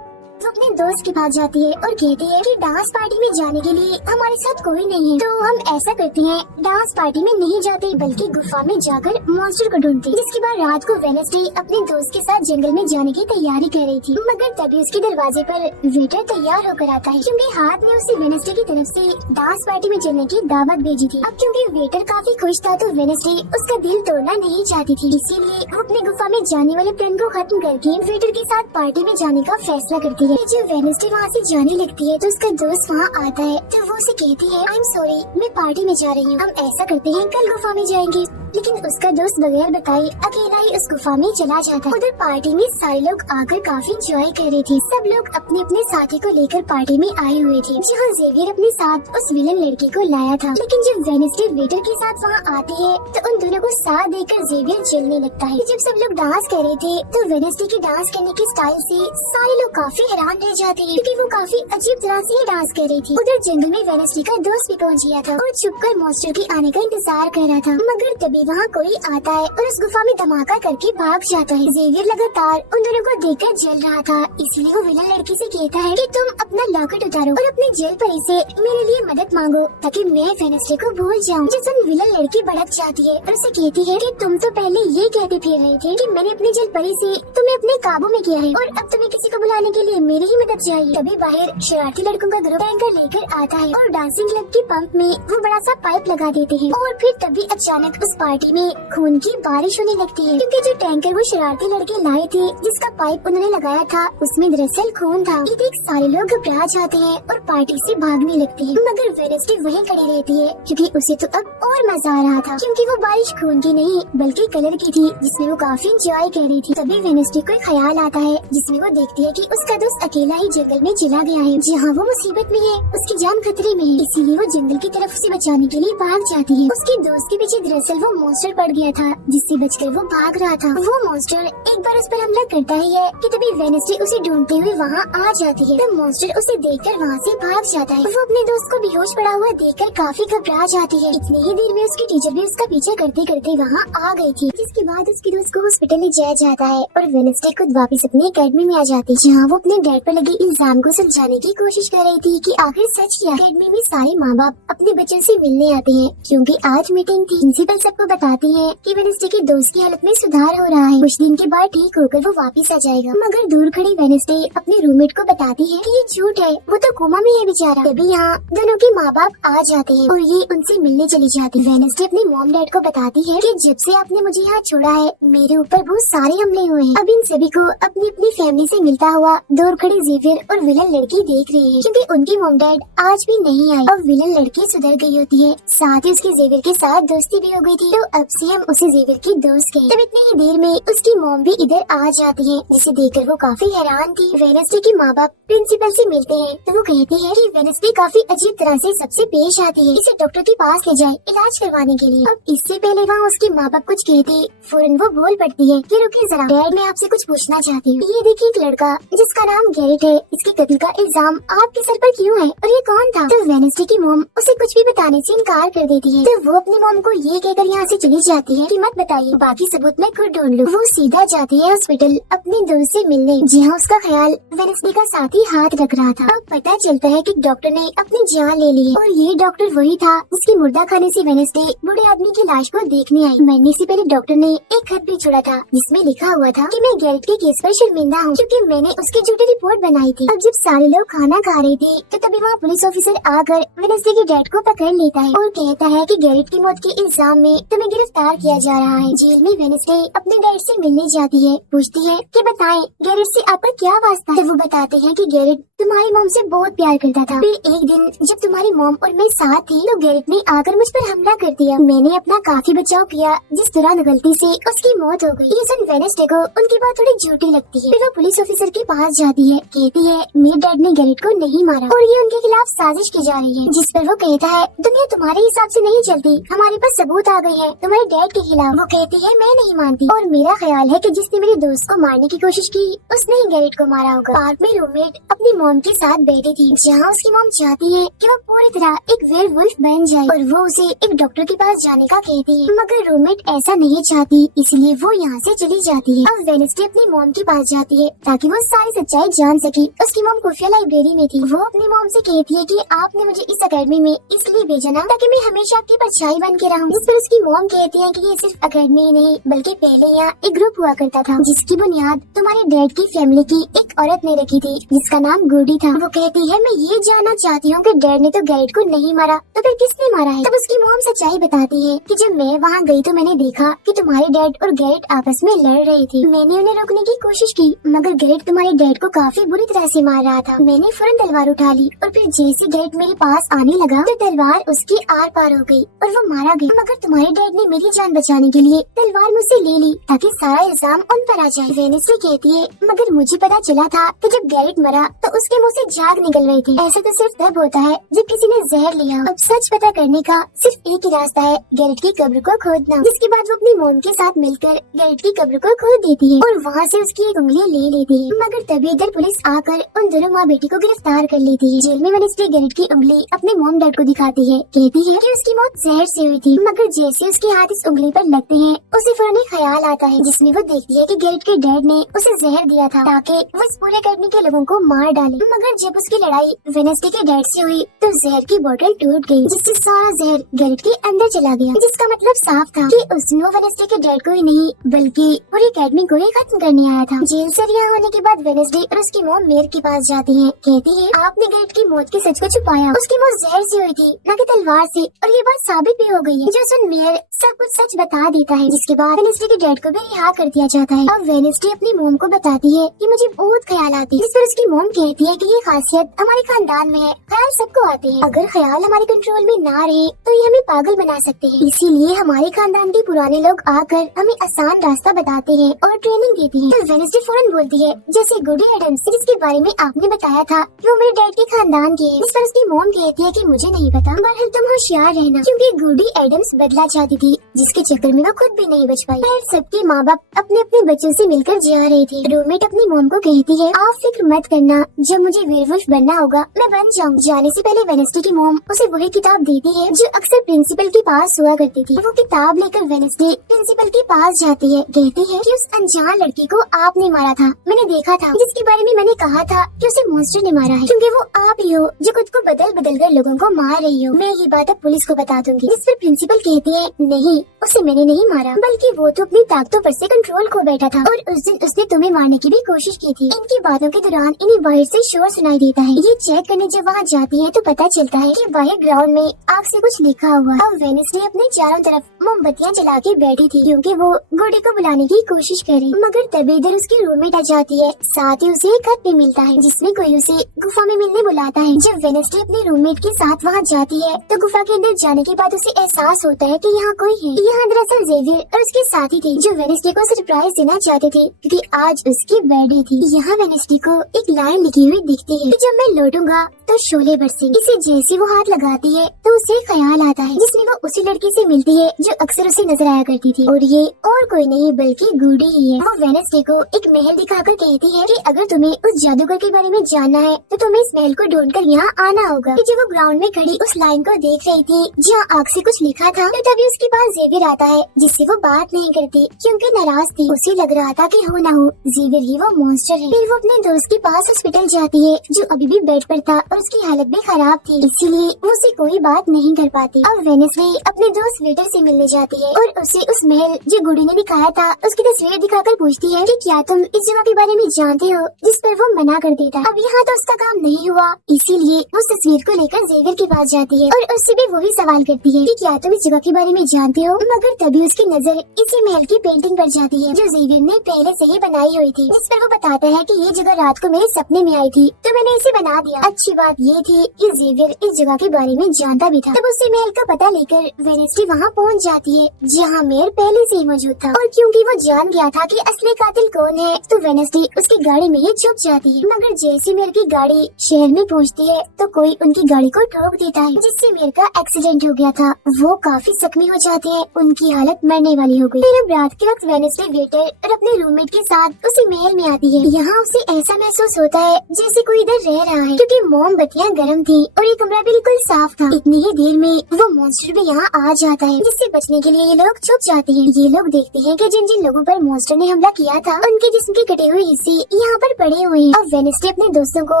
वो वो अपने दोस्त के पास जाती है और कहती है कि डांस पार्टी में जाने के लिए हमारे साथ कोई नहीं है, तो हम ऐसा करते हैं, डांस पार्टी में नहीं जाते बल्कि गुफा में जाकर मॉन्स्टर को ढूंढते। जिसके बाद रात को वेडनेसडे अपने दोस्त के साथ जंगल में जाने की तैयारी कर रही थी, मगर तभी उसके दरवाजे पर वेटर तैयार होकर आता है, क्योंकि हाथ में उसे वेडनेसडे की तरफ से डांस पार्टी में चलने की दावत भेजी थी। अब क्योंकि वेटर काफी खुश था तो वेडनेसडे उसका दिल तोड़ना नहीं चाहती थी, इसीलिए वो अपने गुफा में जाने वाले प्लान को खत्म करके वेटर के साथ पार्टी में जाने का फैसला करती है। जब वेडनेसडे वहाँ से जाने लगती है तो उसका दोस्त वहाँ आता है, तो वो उसे कहती है, आई एम सॉरी, मैं पार्टी में जा रही हूँ, हम ऐसा करते हैं कल गुफा में जाएंगे। लेकिन उसका दोस्त बगैर बताए अकेला ही उस गुफा में चला जाता है। उधर पार्टी में सारे लोग आकर काफी एंजॉय कर रहे थे। सब लोग अपने अपने साथी को लेकर पार्टी में आए हुए थे, जहाँ जेवियर अपने साथ उस विलन लड़की को लाया था। लेकिन जब वेडनेसडे वेटर के साथ वहाँ आती है तो उन दोनों को साथ देकर जेवियर जलने लगता है। जब सब लोग डांस कर रहे थे तो वेडनेसडे की डांस करने के स्टाइल से सारे लोग काफी हैरान रह जाते हैं, क्योंकि वो काफी अजीब तरह से डांस कर रही थी। उधर जंगल में वेडनेसडे का दोस्त भी पहुँच गया था और छुपकर मॉन्स्टर के आने का इंतजार कर रहा था, मगर तभी वहाँ कोई आता है और उस गुफा में धमाका करके भाग जाता है। जेवियर लगातार उन दोनों को देखकर जल रहा था, इसलिए वो विलन लड़की से कहता है कि तुम अपना लॉकेट उतारो और अपने जेल परी से मेरे लिए मदद मांगो ताकि मैं वेडनेसडे को भूल जाऊं। जिस दिन विलन लड़की भड़क जाती है और उसे कहती है कि तुम तो पहले ये कहते फिर रहे थे कि मैंने अपने जेल परी से तुम्हें अपने काबू में किया है और अब तुम्हें किसी को बुलाने के लिए मेरी ही मदद चाहिए। तभी बाहर शरारती लड़कों का ग्रुप टैंकर लेकर आता है और डांसिंग क्लब के पंप में वो बड़ा सा पाइप लगा देते हैं और फिर तभी अचानक उस पार्टी में खून की बारिश होने लगती है, क्योंकि जो टैंकर वो शरारती लड़के लाए थे जिसका पाइप उन्होंने लगाया था उसमें दरअसल खून था। ये देख सारे लोग घबरा जाते हैं और पार्टी से भागने लगते हैं, मगर वेडनेसडे वहीं खड़ी रहती है, क्योंकि उसे तो अब और मजा आ रहा था, क्योंकि वो बारिश खून की नहीं बल्कि कलर की थी, जिसमें वो काफी एंजॉय कर रही थी। तभी वेडनेसडे को ख्याल आता है जिसमें वो देखती है कि उसका दोस्त अकेला ही जंगल में चला गया है, जहाँ वो मुसीबत में है, उसकी जान खतरे में है, इसीलिए वो जंगल की तरफ उसे बचाने के लिए भाग जाती है। उसके दोस्त के पीछे दरअसल वो मॉन्स्टर पड़ गया था जिससे बचकर वो भाग रहा था। वो मॉन्स्टर एक बार उस पर हमला करता ही है कि तभी वेडनेसडे उसे ढूंढते हुए वहाँ आ जाती है। तब मॉन्स्टर उसे देखकर वहाँ से भाग जाता है। वो अपने दोस्त को बेहोश पड़ा हुआ देखकर काफी घबरा जाती है। इतनी ही देर में उसकी टीचर भी उसका पीछा करते करते वहाँ आ गई थी, जिसके बाद उसके दोस्त को हॉस्पिटल ले जाया जाता है और वेडनेसडे खुद वापस अपनी अकेडमी में आ जाती है, जहाँ वो अपने डैड पर लगे इल्जाम को सुलझाने की कोशिश कर रही थी कि आखिर सच क्या। अकेडमी में सारे माँ बाप अपने बच्चों से मिलने आते हैं, क्योंकि आज मीटिंग थी। प्रिंसिपल सबको बताती है कि वेडनेसडे के दोस्त की हालत में सुधार हो रहा है, कुछ दिन के बाद ठीक होकर वो वापस आ जाएगा। मगर दूर खड़ी वेडनेसडे अपने रूममेट को बताती है कि ये झूठ है, वो तो कोमा में है बेचारा। तभी यहाँ दोनों के माँ बाप आ जाते हैं और ये उनसे मिलने चली जाती है। वेडनेसडे अपने मॉम डैड को बताती है कि जब से आपने मुझे यहाँ छोड़ा है मेरे ऊपर बहुत सारे हमले हुए हैं। अब इन सभी को अपनी अपनी फैमिली से मिलता हुआ दूर खड़ी जेवियर और विलन लड़की देख रही है, क्योंकि उनकी मॉम डैड आज भी नहीं आई और विलन लड़की सुधर गई होती है, साथ ही उसके जेवियर के साथ दोस्ती भी हो गई थी। तो अब से हम उसे जेवियर की दोस्त कहें। तब इतनी ही देर में उसकी मॉम भी इधर आ जाती है, जिसे देखकर वो काफी हैरान थी। वेडनेसडे के माँ बाप प्रिंसिपल से मिलते हैं तो वो कहती है कि वेडनेसडे काफी अजीब तरह से सबसे पेश आती है, इसे डॉक्टर के पास ले जाए इलाज करवाने के लिए। अब इससे पहले वहाँ उसके माँ बाप कुछ कहते फौरन वो बोल पड़ती है कि रुकिए जरा, डैड मैं आपसे कुछ पूछना चाहती हूँ। ये देखिए एक लड़का जिसका नाम गैरेट है, इसके कत्ल का इल्जाम आपके सर पर क्यों है और ये कौन था? तो वेडनेसडे की मॉम उसे कुछ भी बताने से इनकार कर देती है। तो वो अपनी मॉम को ये कहकर यहाँ से चली जाती है कि मत बताइए, बाकी सबूत मैं खुद ढूंढ लूँ। वो सीधा जाती है हॉस्पिटल अपने दोस्त से मिलने, जहाँ उसका ख्याल वेडनेसडे का साथी हाथ रख रहा था। अब पता चलता है कि डॉक्टर ने अपनी जान ले ली है और ये डॉक्टर वही था जिसकी मुर्दा खाने से वेडनेसडे बूढ़े आदमी की लाश को देखने आई। मरने से पहले डॉक्टर ने एक खत भी छोड़ा था जिसमें लिखा हुआ था कि मैं गैरेट के केस पर शर्मिंदा हूँ, क्योंकि मैंने उसकी झूठी रिपोर्ट बनाई थी। अब जब सारे लोग खाना खा रहे थे तो तभी वहाँ पुलिस ऑफिसर आकर वेडनेसडे के डैड को पकड़ लेता है और कहता है कि गैरेट की मौत के इल्जाम में तुम्हें गिरफ्तार किया जा रहा है। जेल में वेडनेसडे अपने डैड से मिलने जाती है, पूछती है कि बताएं गैरेट से आपका क्या वास्ता है। तो वो बताते हैं कि गैरेट तुम्हारी मॉम से बहुत प्यार करता था। फिर एक दिन जब तुम्हारी मॉम और मैं साथ थे तो गैरेट ने आकर मुझ पर हमला कर दिया। मैंने अपना काफी बचाव किया, जिस दौरान गलती से उसकी मौत हो गई। ये सुन वेडनेसडे को उनकी बात थोड़ी झूठी लगती है। फिर वो पुलिस ऑफिसर के पास जाती है, कहती है मेरे डैड ने गैरेट को नहीं मारा और ये उनके खिलाफ साजिश की जा रही है। जिस पर वो कहता है दुनिया तुम्हारे हिसाब से नहीं चलती, हमारे पास सबूत आ गई है तुम्हारे डैड के खिलाफ। वो कहती है मैं नहीं मानती और मेरा ख्याल है कि जिसने मेरे दोस्त को मारने की कोशिश की उसने ही गैरेट को मारा होगा। पार्क में रूममेट अपनी मॉम के साथ बैठी थी, जहाँ उसकी मॉम चाहती है कि वो पूरी तरह एक वेयरवुल्फ बन जाए और वो उसे एक डॉक्टर के पास जाने का कहती रहती है, मगर रूममेट ऐसा नहीं चाहती, इसलिए वो यहाँ से चली जाती है। अब वेडनेसडे अपनी मॉम के पास जाती है ताकि वो सारी सच्चाई जान सके। उसकी मॉम खुफिया लाइब्रेरी में थी। वो अपनी मॉम से कहती है कि आपने मुझे इस अकेडमी में इसलिए भेजा ना ताकि मैं हमेशा आपकी परछाई बन के रहूं। जिस पर उसकी मॉम कहती है कि ये सिर्फ अकेडमी ही नहीं बल्कि पहले यहाँ एक ग्रुप हुआ करता था जिसकी बुनियाद तुम्हारे डैड की फैमिली की एक औरत ने रखी थी जिसका नाम गुडी था। वो कहती है मैं ये जानना चाहती हूँ कि डैड ने तो गैरेट को नहीं मारा तो फिर किसने मारा है। तब उसकी मॉम सच्चाई बताती है कि जब मैं वहाँ गई तो मैंने देखा कि तुम्हारे डैड और गैरेट आपस में लड़ रहे थे। मैंने उन्हें रोकने की कोशिश की मगर गैरेट तुम्हारे डैड को काफी बुरी तरह से मार रहा था। मैंने फौरन तलवार उठा ली और फिर जैसे गैरेट मेरे पास आने लगा तो तलवार उसकी आर पार हो गई और वो मारा गया। मगर तुम्हारे डैड ने मेरी जान बचाने के लिए तलवार मुझसे ले ली ताकि सारा इल्जाम उन पर आ जाए। वेडनेसडे कहती है मगर मुझे पता चला था कि जब गैरेट मरा तो उसके मुंह से झाग निकल रहे थे। ऐसा तो सिर्फ तब होता है जब किसी ने जहर लिया। अब सच पता करने का सिर्फ एक ही रास्ता है, गैरेट की कब्र को खोदना। जिसके बाद वो अपनी मॉम के साथ मिलकर गैरेट की कब्र को खोद देती है और वहाँ से उसकी एक उंगली ले लेती है। मगर तभी इधर पुलिस आकर उन दोनों माँ बेटी को गिरफ्तार कर लेती है। जेल में वेडनेसडे गैरेट की उंगली अपने मॉम डैड को दिखाती है, कहती है कि उसकी मौत जहर से हुई थी। मगर जैसे उसके हाथ इस उंगली पर लगते हैं उसे फौरन एक ख्याल आता है जिसमें वो देखती है कि गैरेट के डैड ने उसे जहर दिया था ताकि वो इस पूरे अकेडमी के लोगों को मार डाले। मगर जब उसकी लड़ाई वेडनेसडे के डैड से हुई तो जहर की बोतल टूट गई जिससे सारा जहर गैरेट के अंदर चला गया। जिसका मतलब साफ था कि उसने वेडनेसडे के डैड को ही नहीं बल्कि पूरी अकेडमी को ही खत्म करने आया था। जेल से रिहा होने के बाद वेडनेसडे और उसकी मॉम मेयर के पास जाती है, कहती है आपने गैरेट की मौत के सच को छुपाया, उसकी मौत जहर से हुई थी न कि तलवार से, और ये बात साबित भी हो गई है। जो सुन मेयर सब कुछ सच बता देता है जिसके बाद वेडनेसडे के डैड को भी रिहा कर दिया जाता है। अब वेडनेसडे अपनी मॉम को बताती है कि मुझे बहुत ख्याल आते हैं, जिस पर उसकी मॉम कहती है कि ये खासियत हमारे खानदान में है, ख्याल सबको आते हैं। अगर ख्याल हमारे कंट्रोल में ना रहे तो ये हमें पागल बना सकते हैं, इसीलिए हमारे खानदान के पुराने लोग आकर हमें आसान रास्ता बताते हैं और ट्रेनिंग देती हैं। तो वेडनेसडे फौरन बोलती है जैसे गुडी एडम्स जिसके बारे में आपने बताया था कि वो मेरे डैड के खानदान के हैं। जिस पर उसकी मॉम कहती है कि मुझे नहीं पता, बहरहाल तुम होशियार रहना, क्योंकि गुडी एडम्स बदला चाहती थी जिसके चक्कर में वो खुद भी नहीं बच पाई। फिर सबके माँ बाप अपने अपने बच्चों से मिलकर जा रहे थे। रूममेट अपनी मॉम को कहती है आप फिक्र मत करना, जब मुझे वेयरवुल्फ बनना होगा मैं बन जाऊंगी। जाने से पहले वेडनेसडे की मॉम उसे वही किताब देती है जो अक्सर प्रिंसिपल के पास हुआ करती थी। वो किताब लेकर वेडनेसडे प्रिंसिपल के पास जाती है, कहती है कि उस अनजान लड़की को आपने मारा था, मैंने देखा था, जिसके बारे में मैंने कहा था कि उसे मॉन्स्टर ने मारा है, क्योंकि वो आप ही हो जो खुद को बदल बदल कर लोगों को मार रही हो। मैं ये बात अब पुलिस को बता दूंगी। जिस पर प्रिंसिपल कहती है नहीं, उसे मैंने नहीं मारा, बल्कि वो तो अपनी ताकतों पर से कंट्रोल खो बैठा था और उस दिन उसने तुम्हें मारने की भी कोशिश की थी। इनकी बातों के दौरान इन्हें बाहर से शोर सुनाई देता है। ये चेक करने जब वहाँ जाती है तो पता चलता है कि बाहर ग्राउंड में आग से कुछ लिखा हुआ। अब वेडनेसडे अपने चारों तरफ मोमबत्तियाँ जला के बैठी थी क्योंकि वो गुडी को बुलाने की कोशिश करी, मगर तभी इधर उसकी रूममेट आ जाती है। साथ ही उसे एक खत भी मिलता है जिसमें कोई उसे गुफा में मिलने बुलाता है। जब वेडनेसडे अपने रूममेट के साथ वहाँ जाती है तो गुफा के अंदर जाने के बाद उसे एहसास होता है कि यहाँ कोई है। यहाँ दरअसल जेवियर और उसके साथी थे जो वेडनेसडे को सरप्राइज देना चाहते थे क्योंकि आज उसकी बर्थडे थी। यहाँ वेडनेसडे को एक लाइन लिखी हुई दिखती है कि जब मैं लौटूंगा तो शोले बरसेंगे। इसे जैसे वो हाथ लगाती है तो उसे ख्याल आता है जिसमें वो उसी लड़की से मिलती है जो अक्सर उसे नजर आया करती थी, और ये और कोई नहीं बल्कि गुडी ही है। वो वेडनेसडे को एक महल दिखाकर कहती है कि अगर तुम्हें उस जादूगर के बारे में जानना है तो तुम्हें इस महल को ढूंढकर यहाँ आना होगा। कि जब वो ग्राउंड में खड़ी उस लाइन को देख रही थी जहाँ आग से कुछ लिखा था तो तभी उसके पास जेवियर आता है जिससे वो बात नहीं करती क्योंकि नाराज थी। उसे लग रहा था कि हो ना हो जेवियर ही वो मॉन्स्टर है। फिर वो अपने दोस्त के पास हॉस्पिटल जाती है जो अभी भी बेड पर था और उसकी हालत भी खराब थी, इसीलिए वो उसे कोई बात नहीं कर पाती। अब वेडनेसडे अपने दोस्त वेटर से मिलने जाती है और उसे उस महल जो गुडी ने दिखाया था उसकी तस्वीर दिखाकर पूछती है कि क्या तुम इस जगह के बारे में जानते हो, जिस पर वो मना कर देता। अब यहाँ तो उसका काम नहीं हुआ, इसीलिए वो उस तस्वीर को लेकर जेवियर के पास जाती है और उससे भी वही सवाल करती है कि क्या तुम इस जगह के बारे में जानते हो। मगर तभी उसकी नजर इसी महल की पेंटिंग पर जाती है जो जेवियर ने पहले से ही बनाई हुई थी, जिस पर वो बताता है कि ये जगह रात को मेरे सपने में आई थी तो मैंने इसे बना दिया। अच्छी बात ये थी कि जेवियर इस जगह के बारे में जानता भी था। तब उससे महल का पता लेकर वेडनेसडे वहाँ पहुँच जाती है जहाँ मेयर पहले से ही मौजूद था, और क्योंकि वो जान गया था कि असली कातिल कौन है तो वेडनेसडे उसकी गाड़ी में ही छुप जाती है। मगर जैसे मेयर की गाड़ी शहर में पहुँचती है तो कोई उनकी गाड़ी को ठोक देता है जिससे मेयर का एक्सीडेंट हो गया था। वो काफी जख्मी हो जाते हैं, उनकी हालत मरने वाली हो गई। फिर अब रात के वक्त वेडनेसडे वेटर और अपने रूममेट के साथ उसी महल में आती है। यहाँ उसे ऐसा महसूस होता है जैसे कोई इधर रह रहा है क्योंकि मोमबत्तियाँ गर्म थी और ये कमरा बिल्कुल साफ था। इतनी ही देर में वो मॉन्स्टर भी यहाँ आ जाता है है, जिससे बचने के लिए ये लोग छुप जाते हैं। ये लोग देखते हैं कि जिन जिन लोगों पर मॉन्स्टर ने हमला किया था उनके जिस्म के कटे हुए हिस्से यहाँ पर पड़े हुए हैं। अब वेडनेसडे अपने दोस्तों को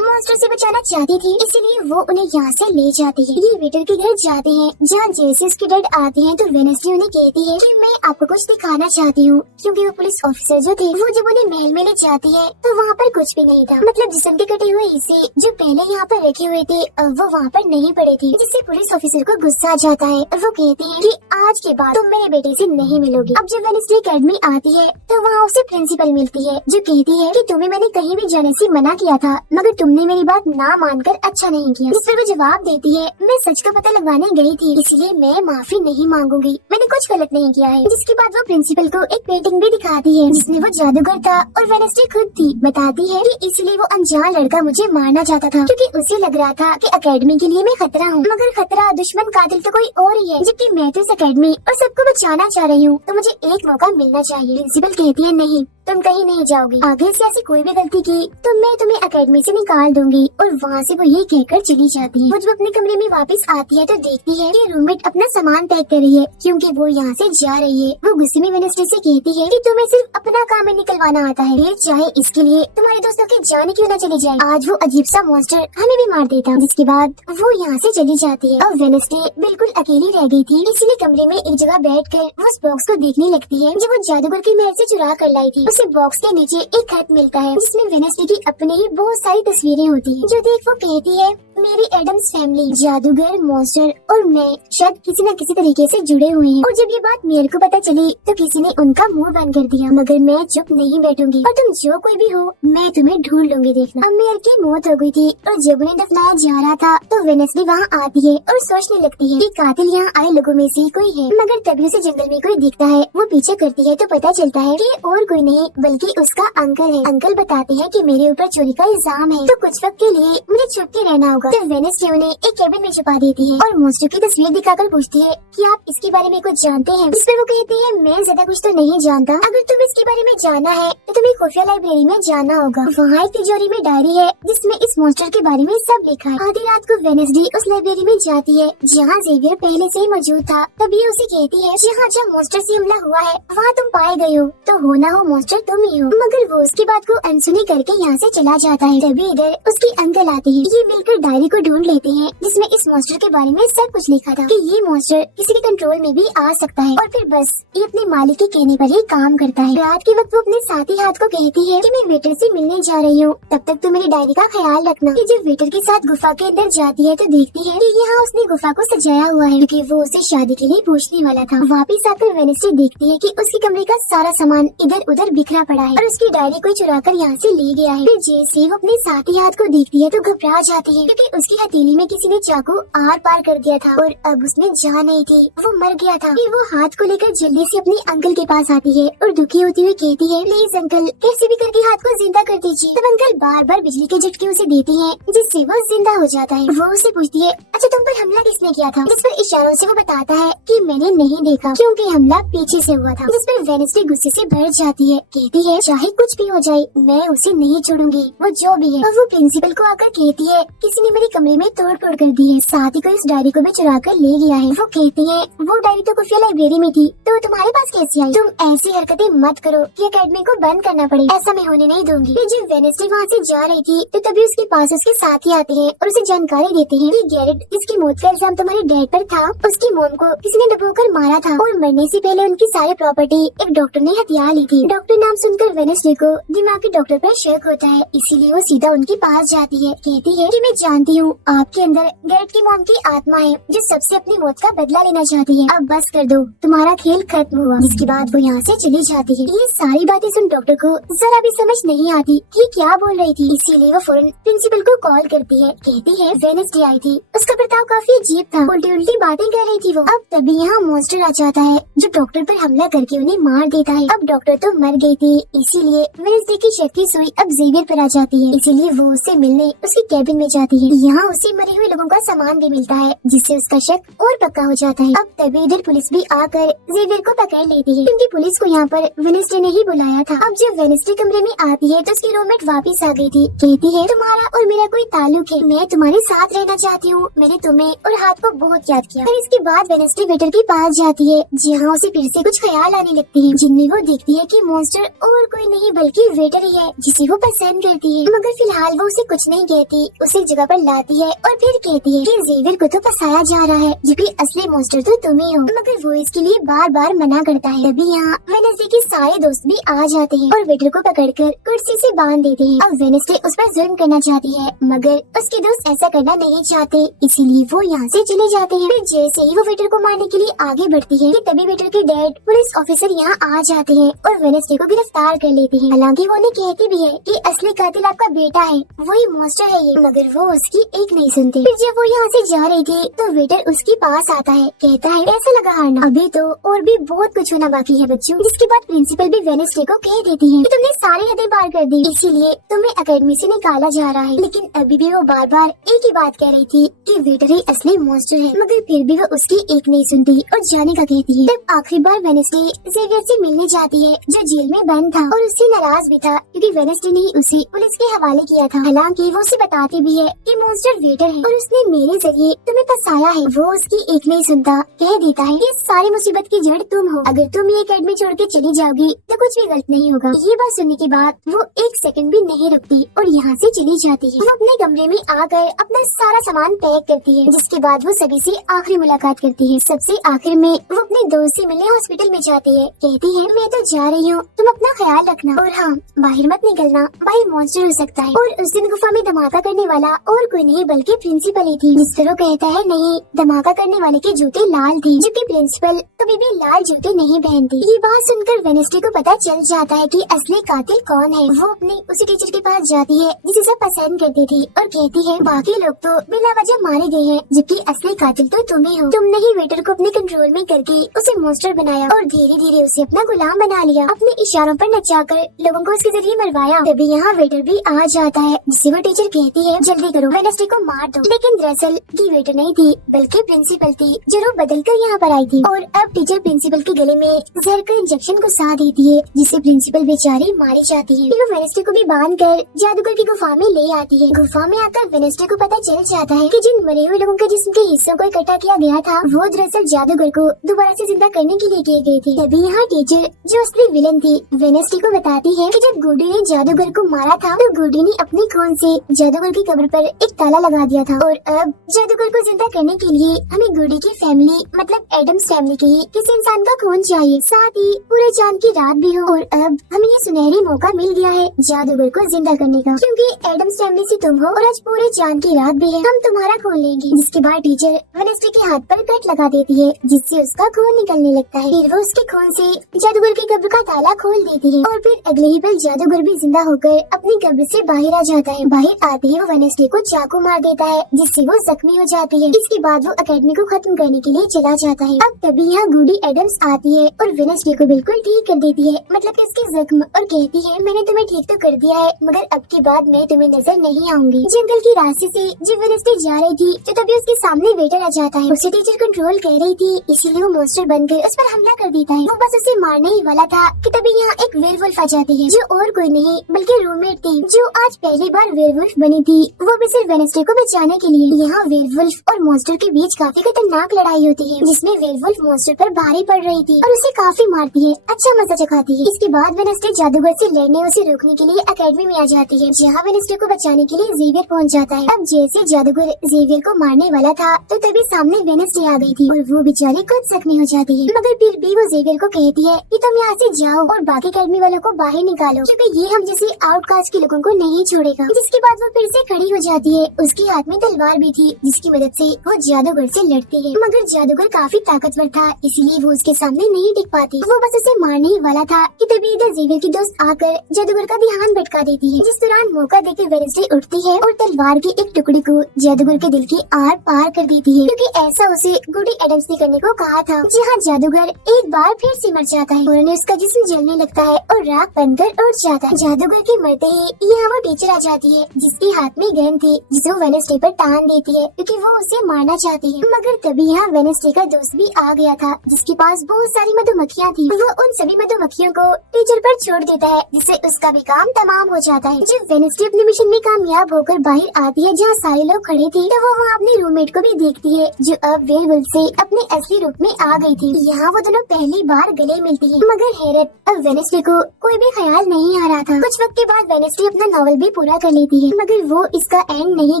मॉन्स्टर से बचाना चाहती थी, इसलिए वो उन्हें यहाँ से ले जाती है। ये वेटर के घर जाते हैं, जहाँ जैसे उसके डैड आते हैं तो वेडनेसडे उन्हें कहती है कि मैं आपको कुछ दिखाना चाहती हूँ, क्योंकि वो पुलिस ऑफिसर जो थे वो जब उन्हें महल में ले जाती है तो वहाँ पर कुछ भी नहीं था। मतलब जिस्म के कटे हुए हिस्से जो पहले यहाँ पर रखे हुए थे वो वहाँ पर नहीं पड़े थे, जिससे पुलिस ऑफिसर को गुस्सा आ जाता है और वो कहते हैं कि आज के बाद तुम मेरे बेटे से नहीं मिलोगी। अब जब वेडनेसडे एकेडमी आती है तो वहाँ उसे प्रिंसिपल मिलती है, जो कहती है कि तुम्हें मैंने कहीं भी जाने से मना किया था, मगर तुमने मेरी बात ना मानकर अच्छा नहीं किया। जिस पर वो जवाब देती है, मैं सच का पता लगवाने गई थी, इसलिए मैं माफी नहीं मांगूंगी, मैंने कुछ गलत नहीं किया है। जिसके बाद वो प्रिंसिपल को एक पेंटिंग भी दिखाती है जिसमें वो जादूगर था और वेडनेसडे खुद थी। बताती है कि इसलिए वो अनजान लड़का मुझे मारना चाहता था, क्योंकि उसे लग रहा था कि एकेडमी के लिए मैं खतरा हूँ, मगर खतरा दुश्मन कातिल तो कोई और ही है, जबकि मैं तो इस एकेडमी और सबको बचाना चाह रही हूँ, तो मुझे एक मौका मिलना चाहिए। प्रिंसिपल कहती है नहीं, तुम कहीं नहीं जाओगी, आगे से ऐसी कोई भी गलती की तो मैं तुम्हें एकेडमी से निकाल दूंगी। और वहाँ से वो ये कहकर चली जाती है। वो जब अपने कमरे में वापस आती है तो देखती है कि रूममेट अपना सामान पैक कर रही है, क्योंकि वो यहाँ से जा रही है। वो गुस्से में वेडनेसडे से कहती है कि तुम्हें सिर्फ अपना काम में निकलवाना आता है, फिर चाहे इसके लिए तुम्हारे दोस्तों की जान क्यों न चली जाए, आज वो अजीब सा मॉन्स्टर हमें भी मार देता। जिसके बाद वो यहाँ से चली जाती है। और वेडनेसडे बिल्कुल अकेली रह गई थी, इसलिए कमरे में एक जगह बैठकर वो उस बॉक्स को देखने लगती है जो वो जादूगर के महल से चुरा कर लाई थी। उसे बॉक्स के नीचे एक खत मिलता है जिसमें वेडनेसडे की अपनी ही बहुत सारी तस्वीरें होती हैं, जो देख वो कहती है मेरी एडम्स फैमिली, जादूगर, मॉन्स्टर और मैं शायद किसी न किसी तरीके से जुड़े हुए हैं। और जब ये बात मेरे को पता चली तो किसी ने उनका मुंह बंद कर दिया, मगर मैं चुप नहीं बैठूंगी और तुम जो कोई भी हो मैं तुम्हें ढूंढ लूंगी। देखना, अब मेयर की मौत हो गई थी और जब उन्हें दफनाया जा रहा था तो वेडनेसडे वहाँ आती है और सोचने लगती है कि कातिल यहाँ आए लोगों में से कोई है, मगर तभी उसे जंगल में कोई दिखता है। वो पीछे करती है तो पता चलता है कि और कोई नहीं बल्कि उसका अंकल है। अंकल बताते हैं कि मेरे ऊपर चोरी का इल्जाम है, तो कुछ वक्त के लिए मुझे छुप के रहना होगा। तो वेडनेसडे उन्हें एक केबिन में छुपा देती है और मॉन्स्टर की तस्वीर दिखाकर पूछती है कि आप इसके बारे में कुछ जानते हैं। जिस पर वो कहते हैं मैं ज्यादा कुछ तो नहीं जानता, अगर तुम्हें इसके बारे में जानना है तो तुम्हें खुफिया लाइब्रेरी में जाना होगा। वहाँ एक तिजोरी में डायरी है जिसमें इस मॉन्स्टर के बारे में सब लिखा है। आधी रात को वेडनेसडे उस लाइब्रेरी में जाती है जहाँ जेवियर पहले से ही मौजूद था। तभी उसे कहती है जहाँ जहाँ मॉन्स्टर से हमला हुआ है वहाँ तुम पाए गए हो, तो होना हो मॉन्स्टर तुम ही हो। मगर वो उसकी बात को अनसुनी करके यहाँ से चला जाता है। तभी इधर उसके अंकल आते हैं। ये मिलकर डायरी को ढूंढ लेते हैं जिसमें इस मॉन्स्टर के बारे में सब कुछ लिखा था कि ये मॉन्स्टर किसी के कंट्रोल में भी आ सकता है और फिर बस ये अपने मालिक के कहने पर ही काम करता है। रात के वक्त वो अपने साथी हाथ को कहती है कि मैं वेटर से मिलने जा रही हूँ, तब तक तुम मेरी डायरी का ख्याल रखना। कि जब वेटर के साथ गुफा के अंदर जाती है तो देखती है कि यहाँ उसने गुफा को सजाया हुआ है, क्योंकि वो उसे शादी के लिए पूछने वाला था। वापिस आकर वेडनेसडे देखती है कि उसके कमरे का सारा सामान इधर उधर बिखरा पड़ा है और उसकी डायरी को चुरा कर यहाँ से ले गया है। फिर जैसे वो अपने साथी हाथ को देखती है तो घबरा जाती है, क्योंकि उसकी हथेली में किसी ने चाकू आर पार कर दिया था और अब उसमें जान नहीं थी, वो मर गया था। फिर वो हाथ को लेकर जल्दी से अपने अंकल के पास आती है और दुखी होती हुई कहती है प्लीज अंकल कैसे भी करके हाथ को जिंदा कर दीजिए। तब अंकल बार बार बिजली के झटके उसे देते हैं जिससे वो जिंदा हो जाता है। वो उसे पूछती है अच्छा तुम पर हमला किसने किया था, जिस पर इशारों से वो बताता है कि मैंने नहीं देखा क्योंकि हमला पीछे से हुआ था। जिस पर वेडनेसडे गुस्से से भर जाती है, कहती है चाहे कुछ भी हो जाए मैं उसे नहीं छोड़ूंगी, वो जो भी है। और वो प्रिंसिपल को आकर कहती है किसी ने मेरे कमरे में तोड़ फोड़ कर दी है, साथ ही को इस डायरी को भी चुरा कर ले गया है। वो कहती है वो डायरी तो खुफिया लाइब्रेरी में थी, तो तुम्हारे पास कैसे आई? तुम ऐसी हरकतें मत करो कि एकेडमी को बंद करना पड़े, ऐसा मैं होने नहीं दूंगी। फिर जब वेडनेसडे वहाँ से जा रही थी तो तभी उसके पास उसके साथी आते हैं और उसे जानकारी देते हैं कि गैरेट जिसकी मौत का इल्जाम तुम्हारे डैड पर था, उसकी मॉम को किसी ने डुबोकर मारा था और मरने से पहले उनकी सारी प्रॉपर्टी एक डॉक्टर ने हथिया ली थी। डॉक्टर नाम सुनकर वेडनेसडे को दिमागी डॉक्टर पर शक होता है, इसीलिए वो सीधा उनके पास जाती है। कहती है कि मैं जानती हूँ आपके अंदर गैरेट की मॉम की आत्मा है जो सबसे अपनी मौत का बदला लेना चाहती है, अब बस कर दो, तुम्हारा खेल खत्म हुआ। जिसके बाद वो यहाँ से चली जाती है। ये सारी बातें सुन डॉक्टर को जरा भी समझ नहीं आती कि क्या बोल रही थी, इसीलिए वो फौरन प्रिंसिपल को कॉल करती है। कहती है वेडनेसडे आई थी, उसका बर्ताव काफी अजीब था, उल्टी उल्टी बातें कर रही थी वो। अब तभी यहाँ मॉन्स्टर आ जाता है जो डॉक्टर पर हमला करके उन्हें मार देता है। अब डॉक्टर तो मर गई थी, इसीलिए वेडनेसडे की शक की सुई अब जेवियर पर आ जाती है, इसीलिए वो उससे मिलने उसकी कैबिन में जाती है। यहाँ उसे मरे हुए लोगों का सामान भी मिलता है, जिससे उसका शक और पक्का हो जाता है। अब तभी इधर पुलिस भी आकर जेवियर को पकड़ लेती है, क्योंकि पुलिस को यहाँ पर वेडनेसडे ने ही बुलाया था। अब जब वेडनेसडे कमरे में आती है तो उसकी रूममेट वापस आ गई थी। कहती है तुम्हारा और मेरा कोई ताल्लुक है, मैं तुम्हारे साथ रहना चाहती हूँ, मैंने तुम्हें और हाथ को बहुत याद किया। फिर इसके बाद वेडनेसडे वेटर के पास जाती है, जहाँ उसे फिर से कुछ ख्याल आने लगते हैं, जिनमें वो देखती है कि मॉन्स्टर और कोई नहीं बल्कि वेटर ही है, जिसे वो पसंद करती है। मगर फिलहाल वो उसे कुछ नहीं कहती, उसे एक जगह पर लाती है और फिर कहती है कि जेवियर को तो फंसाया जा रहा है, जबकि असली मॉन्स्टर तो तुम ही हो। मगर वो इसके लिए बार बार मना करता है। तभी यहाँ वेडनेसडे के सारे दोस्त भी आ जाते हैं और वेटर को पकड़कर कुर्सी से बांध देते हैं। अब वेडनेसडे उस पर जुल्म करना चाहती है, मगर उसके दोस्त ऐसा करना नहीं चाहते, इसीलिए वो यहाँ से चले जाते हैं। फिर जैसे ही वो वेटर को मारने के लिए आगे बढ़ती है कि तभी वेटर के डैड पुलिस ऑफिसर यहाँ आ जाते हैं और वेडनेसडे को गिरफ्तार कर लेते हैं। हालांकि वो उन्हें कहती भी है कि असली कातिल आपका बेटा है, वही मॉन्स्टर है ये, मगर वो उसकी एक नहीं सुनते। फिर जब वो यहाँ से जा रही थी तो वेटर उसके पास आता है, कहता है ऐसा लगा हारना, अभी तो और भी बहुत कुछ होना बाकी है बच्चों। जिसके बाद प्रिंसिपल भी वेडनेसडे को कह देती है कि तुमने सारी हदें पार कर दी, इसीलिए तुम्हें अकेडमी से निकाला जा रहा है। लेकिन अभी भी वो बार बार एक ही बात कह रही थी कि वेटर ही असली मॉन्स्टर है, मगर फिर भी वो उसकी एक नहीं सुनती और जाने का कहती है। तब आखिरी बार वेडनेसडे जेवियर से मिलने जाती है, जो जेल में बंद था और उससे नाराज भी था, क्योंकि वेडनेसडे ने उसे पुलिस के हवाले किया था। हालांकि वो उसे बताती भी है कि मॉन्स्टर वेटर है और उसने मेरे जरिए तुम्हें फंसाया है। वो उसकी एक नहीं सुनता, कह देता है कि सारी मुसीबत की जड़ तुम हो, अगर तुम ये अकेडमी छोड़ के चली जाओगी तो कुछ भी गलत नहीं होगा। ये बात सुनने के बाद वो एक सेकंड भी नहीं रुकती और यहाँ से चली जाती है। वो अपने कमरे में आकर अपना सारा सामान पैक करती है, जिसके बाद वो सभी से आखिरी मुलाकात करती है। सबसे आखिर में वो अपने दोस्त से मिलने हॉस्पिटल में जाती है, कहती है मैं तो जा रही हूँ, तुम अपना ख्याल रखना और हाँ बाहर मत निकलना, बाहर मॉन्स्टर हो सकता है। और उस दिन गुफा में धमाका करने वाला और कोई नहीं बल्कि प्रिंसिपल ही थी। जिस तरह कहता है नहीं, धमाका करने वाले के जूते लाल थे, जबकि प्रिंसिपल कभी भी लाल जूते नहीं पहनती। ये बात सुनकर वेडनेसडे को पता चल जाता है कि असली कातिल कौन है। वो अपने उसी टीचर के पास जाती है जिसे सब पसंद करती थी और कहती है बाकी लोग तो बिना वजह मारे गए हैं, जबकि असली कातिल तो तुम ही हो। तुमने ही वेटर को अपने कंट्रोल में करके उसे मॉन्स्टर बनाया और धीरे धीरे उसे अपना गुलाम बना लिया, अपने इशारों पर नचाकर लोगों को उसके जरिए मरवाया। तभी यहाँ वेटर भी आ जाता है, जिसे वो टीचर कहती है जल्दी करो, वेडनेसडे को मार दो। लेकिन दरअसल ये वेटर नहीं थी बल्कि प्रिंसिपल थी, जो रूप बदल कर यहाँ पर आई थी। और अब टीचर प्रिंसिपल के गले में जहर का इंजेक्शन घुसा देती है, जिससे प्रिंसिपल बेचारी मारी जाती है। फिर वो वेडनेसडे को भी बांध कर जादूगर की गुफा में ले आती है। गुफा में आकर वेडनेसडे को पता चल जाता है कि जिन मरे हुए लोगों के जिस्म के हिस्सों को इकट्ठा किया गया था, वो दरअसल जादूगर को दोबारा से जिंदा करने के लिए किए गए थे। तभी यहाँ टीचर जो असली विलन थी वेडनेसडे को बताती है कि जब गुडी ने जादूगर को मारा था तो गुडी ने अपने खून से जादूगर की कब्र पर एक ताला लगा दिया था, और अब जादूगर को जिंदा करने के लिए हमें गुडी की फैमिली मतलब एडम्स फैमिली के ही किसी इंसान का खून चाहिए, साथ ही पूरे चांद की रात भी हो। और अब हमें ये सुनहरी मौका मिल गया है जादूगर को जिंदा करने का, क्योंकि एडम्स फैमिली से तुम हो और आज पूरे चांद की रात भी है, हम तुम्हारा खून लेंगे। जिसके बाद टीचर वेडनेसडे के हाथ पर कट लगा देती है, जिससे उसका खून निकलने लगता है। फिर वो उसके खून से जादूगर की कब्र का ताला खोल देती है और फिर अगले ही पल जादूगर भी जिंदा होकर अपनी कब्र से बाहर आ जाता है। बाहर आते ही वो वेडनेसडे को चाकू मार देता है, जिससे वो जख्मी हो जाती है। इसके बाद वो अकेडमी को खत्म करने के लिए चला जाता है। अब तभी यहाँ गुडी एडम्स आती है और वेडनेसडे को बिल्कुल ठीक कर देती है, मतलब कि उसके जख्म, और कहती है मैंने तुम्हें ठीक तो कर दिया है, मगर अब के बाद मैं तुम्हें नजर नहीं आऊंगी। जंगल के रास्ते से जब वेडनेसडे जा रही थी तो तभी उसके सामने वेटर आ जाता है। उसे टीचर कंट्रोल कर रही थी, इसीलिए वो मॉन्स्टर बनकर उस पर हमला कर देता है। वो बस उसे मारने ही वाला था कि तभी यहाँ एक वेयरवुल्फ आ जाती है, जो और कोई नहीं बल्कि रूममेट थी, जो आज पहली बार वेयरवुल्फ बनी थी, वो भी सिर्फ वेडनेसडे को बचाने के लिए। यहाँ वेयरवुल्फ और मॉन्स्टर के बीच काफी खतरनाक लड़ाई होती है, जिसमें वेयरवुल्फ मॉन्स्टर पर भारी पड़ रही थी और उसे काफी मारती है, अच्छा मजा चखाती है। इसके बाद वेडनेसडे जादूगर से लड़ने उसे रोकने के लिए अकेडमी में आ जाती है, जहाँ वेडनेसडे को बचाने के लिए जेवियर पहुँच जाता है। अब जैसे जादूगर जेवियर को मारने वाला था तो तभी सामने वेडनेसडे आ गई थी और वो बेचारी खुद जख्मी हो जाती है, मगर फिर भी वो जेवियर को कहती है कि तुम यहाँ से जाओ और बाकी अकेडमी वालों को बाहर निकालो, क्योंकि ये हम जैसे आउटकास्ट के लोगों को नहीं छोड़ेगा। जिसके बाद वो फिर से खड़ी हो जाती है, उसके हाथ में तलवार भी थी, जिसकी मदद से वो जादूगर से लड़ती है, मगर जादूगर काफी ताकतवर था, इसलिए वो उसके सामने नहीं टिक पाती। वो बस उसे मारने ही वाला था कि तभी इधर जेवियर की दोस्त आकर जादूगर का ध्यान भटका देती है, जिस दौरान मौका देकर वेडनेसडे उठती है और तलवार के एक टुकड़े को जादूगर के दिल की आर पार कर देती है, क्योंकि ऐसा उसे गुडी एडम्स ने करने को कहा था। जहाँ जादूगर एक बार फिर से मर जाता है और उन्हें उसका जिस्म जलने लगता है और राख बनकर उड़ जाता है। जादूगर के मरते ही यहाँ वो टीचर आ जाती है, जिसके हाथ में गन थी जिसे वो वेडनेसडे पर टान देती है क्योंकि वो उसे मारना चाहती है। मगर तभी यहाँ वेडनेसडे का दोस्त भी आ गया था जिसके पास बहुत सारी मधुमक्खियाँ थी। वो उन सभी मधुमक्खियों को टीचर पर छोड़ देता है जिससे उसका भी काम तमाम हो जाता है। जब वेडनेसडे अपने मिशन में कामयाब होकर बाहर आती है जहाँ सारे लोग खड़े थे, तो वो वहाँ अपनी रूममेट को भी देखती है जो अब वेयरवुल्फ से अपने असली रूप में आ गई थी। यहाँ वो दोनों पहली बार गले मिलती है। मगर हैरत, अब वेडनेसडे को कोई भी ख्याल नहीं आ रहा था। कुछ वक्त के बाद वेडनेसडे अपना नॉवल भी पूरा कर लेती है, मगर वो इसका एंड नहीं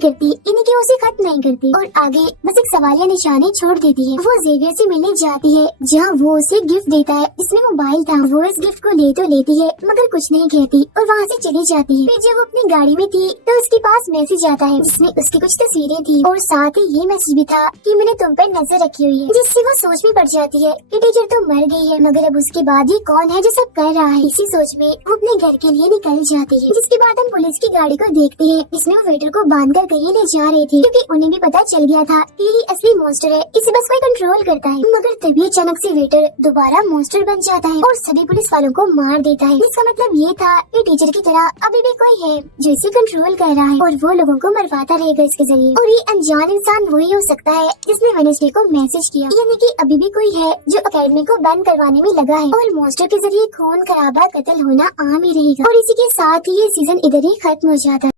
करती, यानी कि उसे खत्म नहीं करती और आगे बस एक सवालिया निशानी छोड़ देती है। वो जेवियर से मिलने जाती है जहाँ वो उसे गिफ्ट देता है जिसमें मोबाइल था। वो इस गिफ्ट को ले तो लेती है मगर कुछ नहीं कहती और वहाँ से चली जाती है। फिर जब वो अपनी गाड़ी में थी तो उसके पास मैसेज आता है जिसमें उसकी कुछ तस्वीरें थी और साथ ही ये मैसेज भी था कि मैंने तुम पर नजर रखी हुई है, जिससे वो सोच में पड़ जाती है कि टीचर तो मर गई है, मगर अब उसके बाद ये कौन है जो सब कर रहा है। इसी सोच में वो अपने घर के लिए निकल जाती है। जिसके बाद हम पुलिस की गाड़ी को देखते हैं जिसमें वो वेटर को बांध कर कहीं ले जा रहे थे क्योंकि उन्हें भी पता चल गया था कि ये असली मॉन्स्टर है, इसे बस कोई कंट्रोल करता है। मगर तभी अचानक से वेटर दोबारा मॉन्स्टर बन जाता है और सभी पुलिस वालों को मार देता है। इसका मतलब ये था कि टीचर की तरह अभी भी कोई है जो इसे कंट्रोल कर रहा है और वो लोगों को मरवाता रहेगा इसके जरिए। और ये अनजान इंसान वही हो सकता है जिसने वेडनेसडे को मैसेज किया, यानी कि अभी भी कोई है जो अकेडमी को बंद करवाने में लगा है और मॉन्स्टर के जरिए खून खराबा कत्ल होना आम ही रहेगा। और इसी के साथ ही ये सीजन इधर ही खत्म हो जाता है।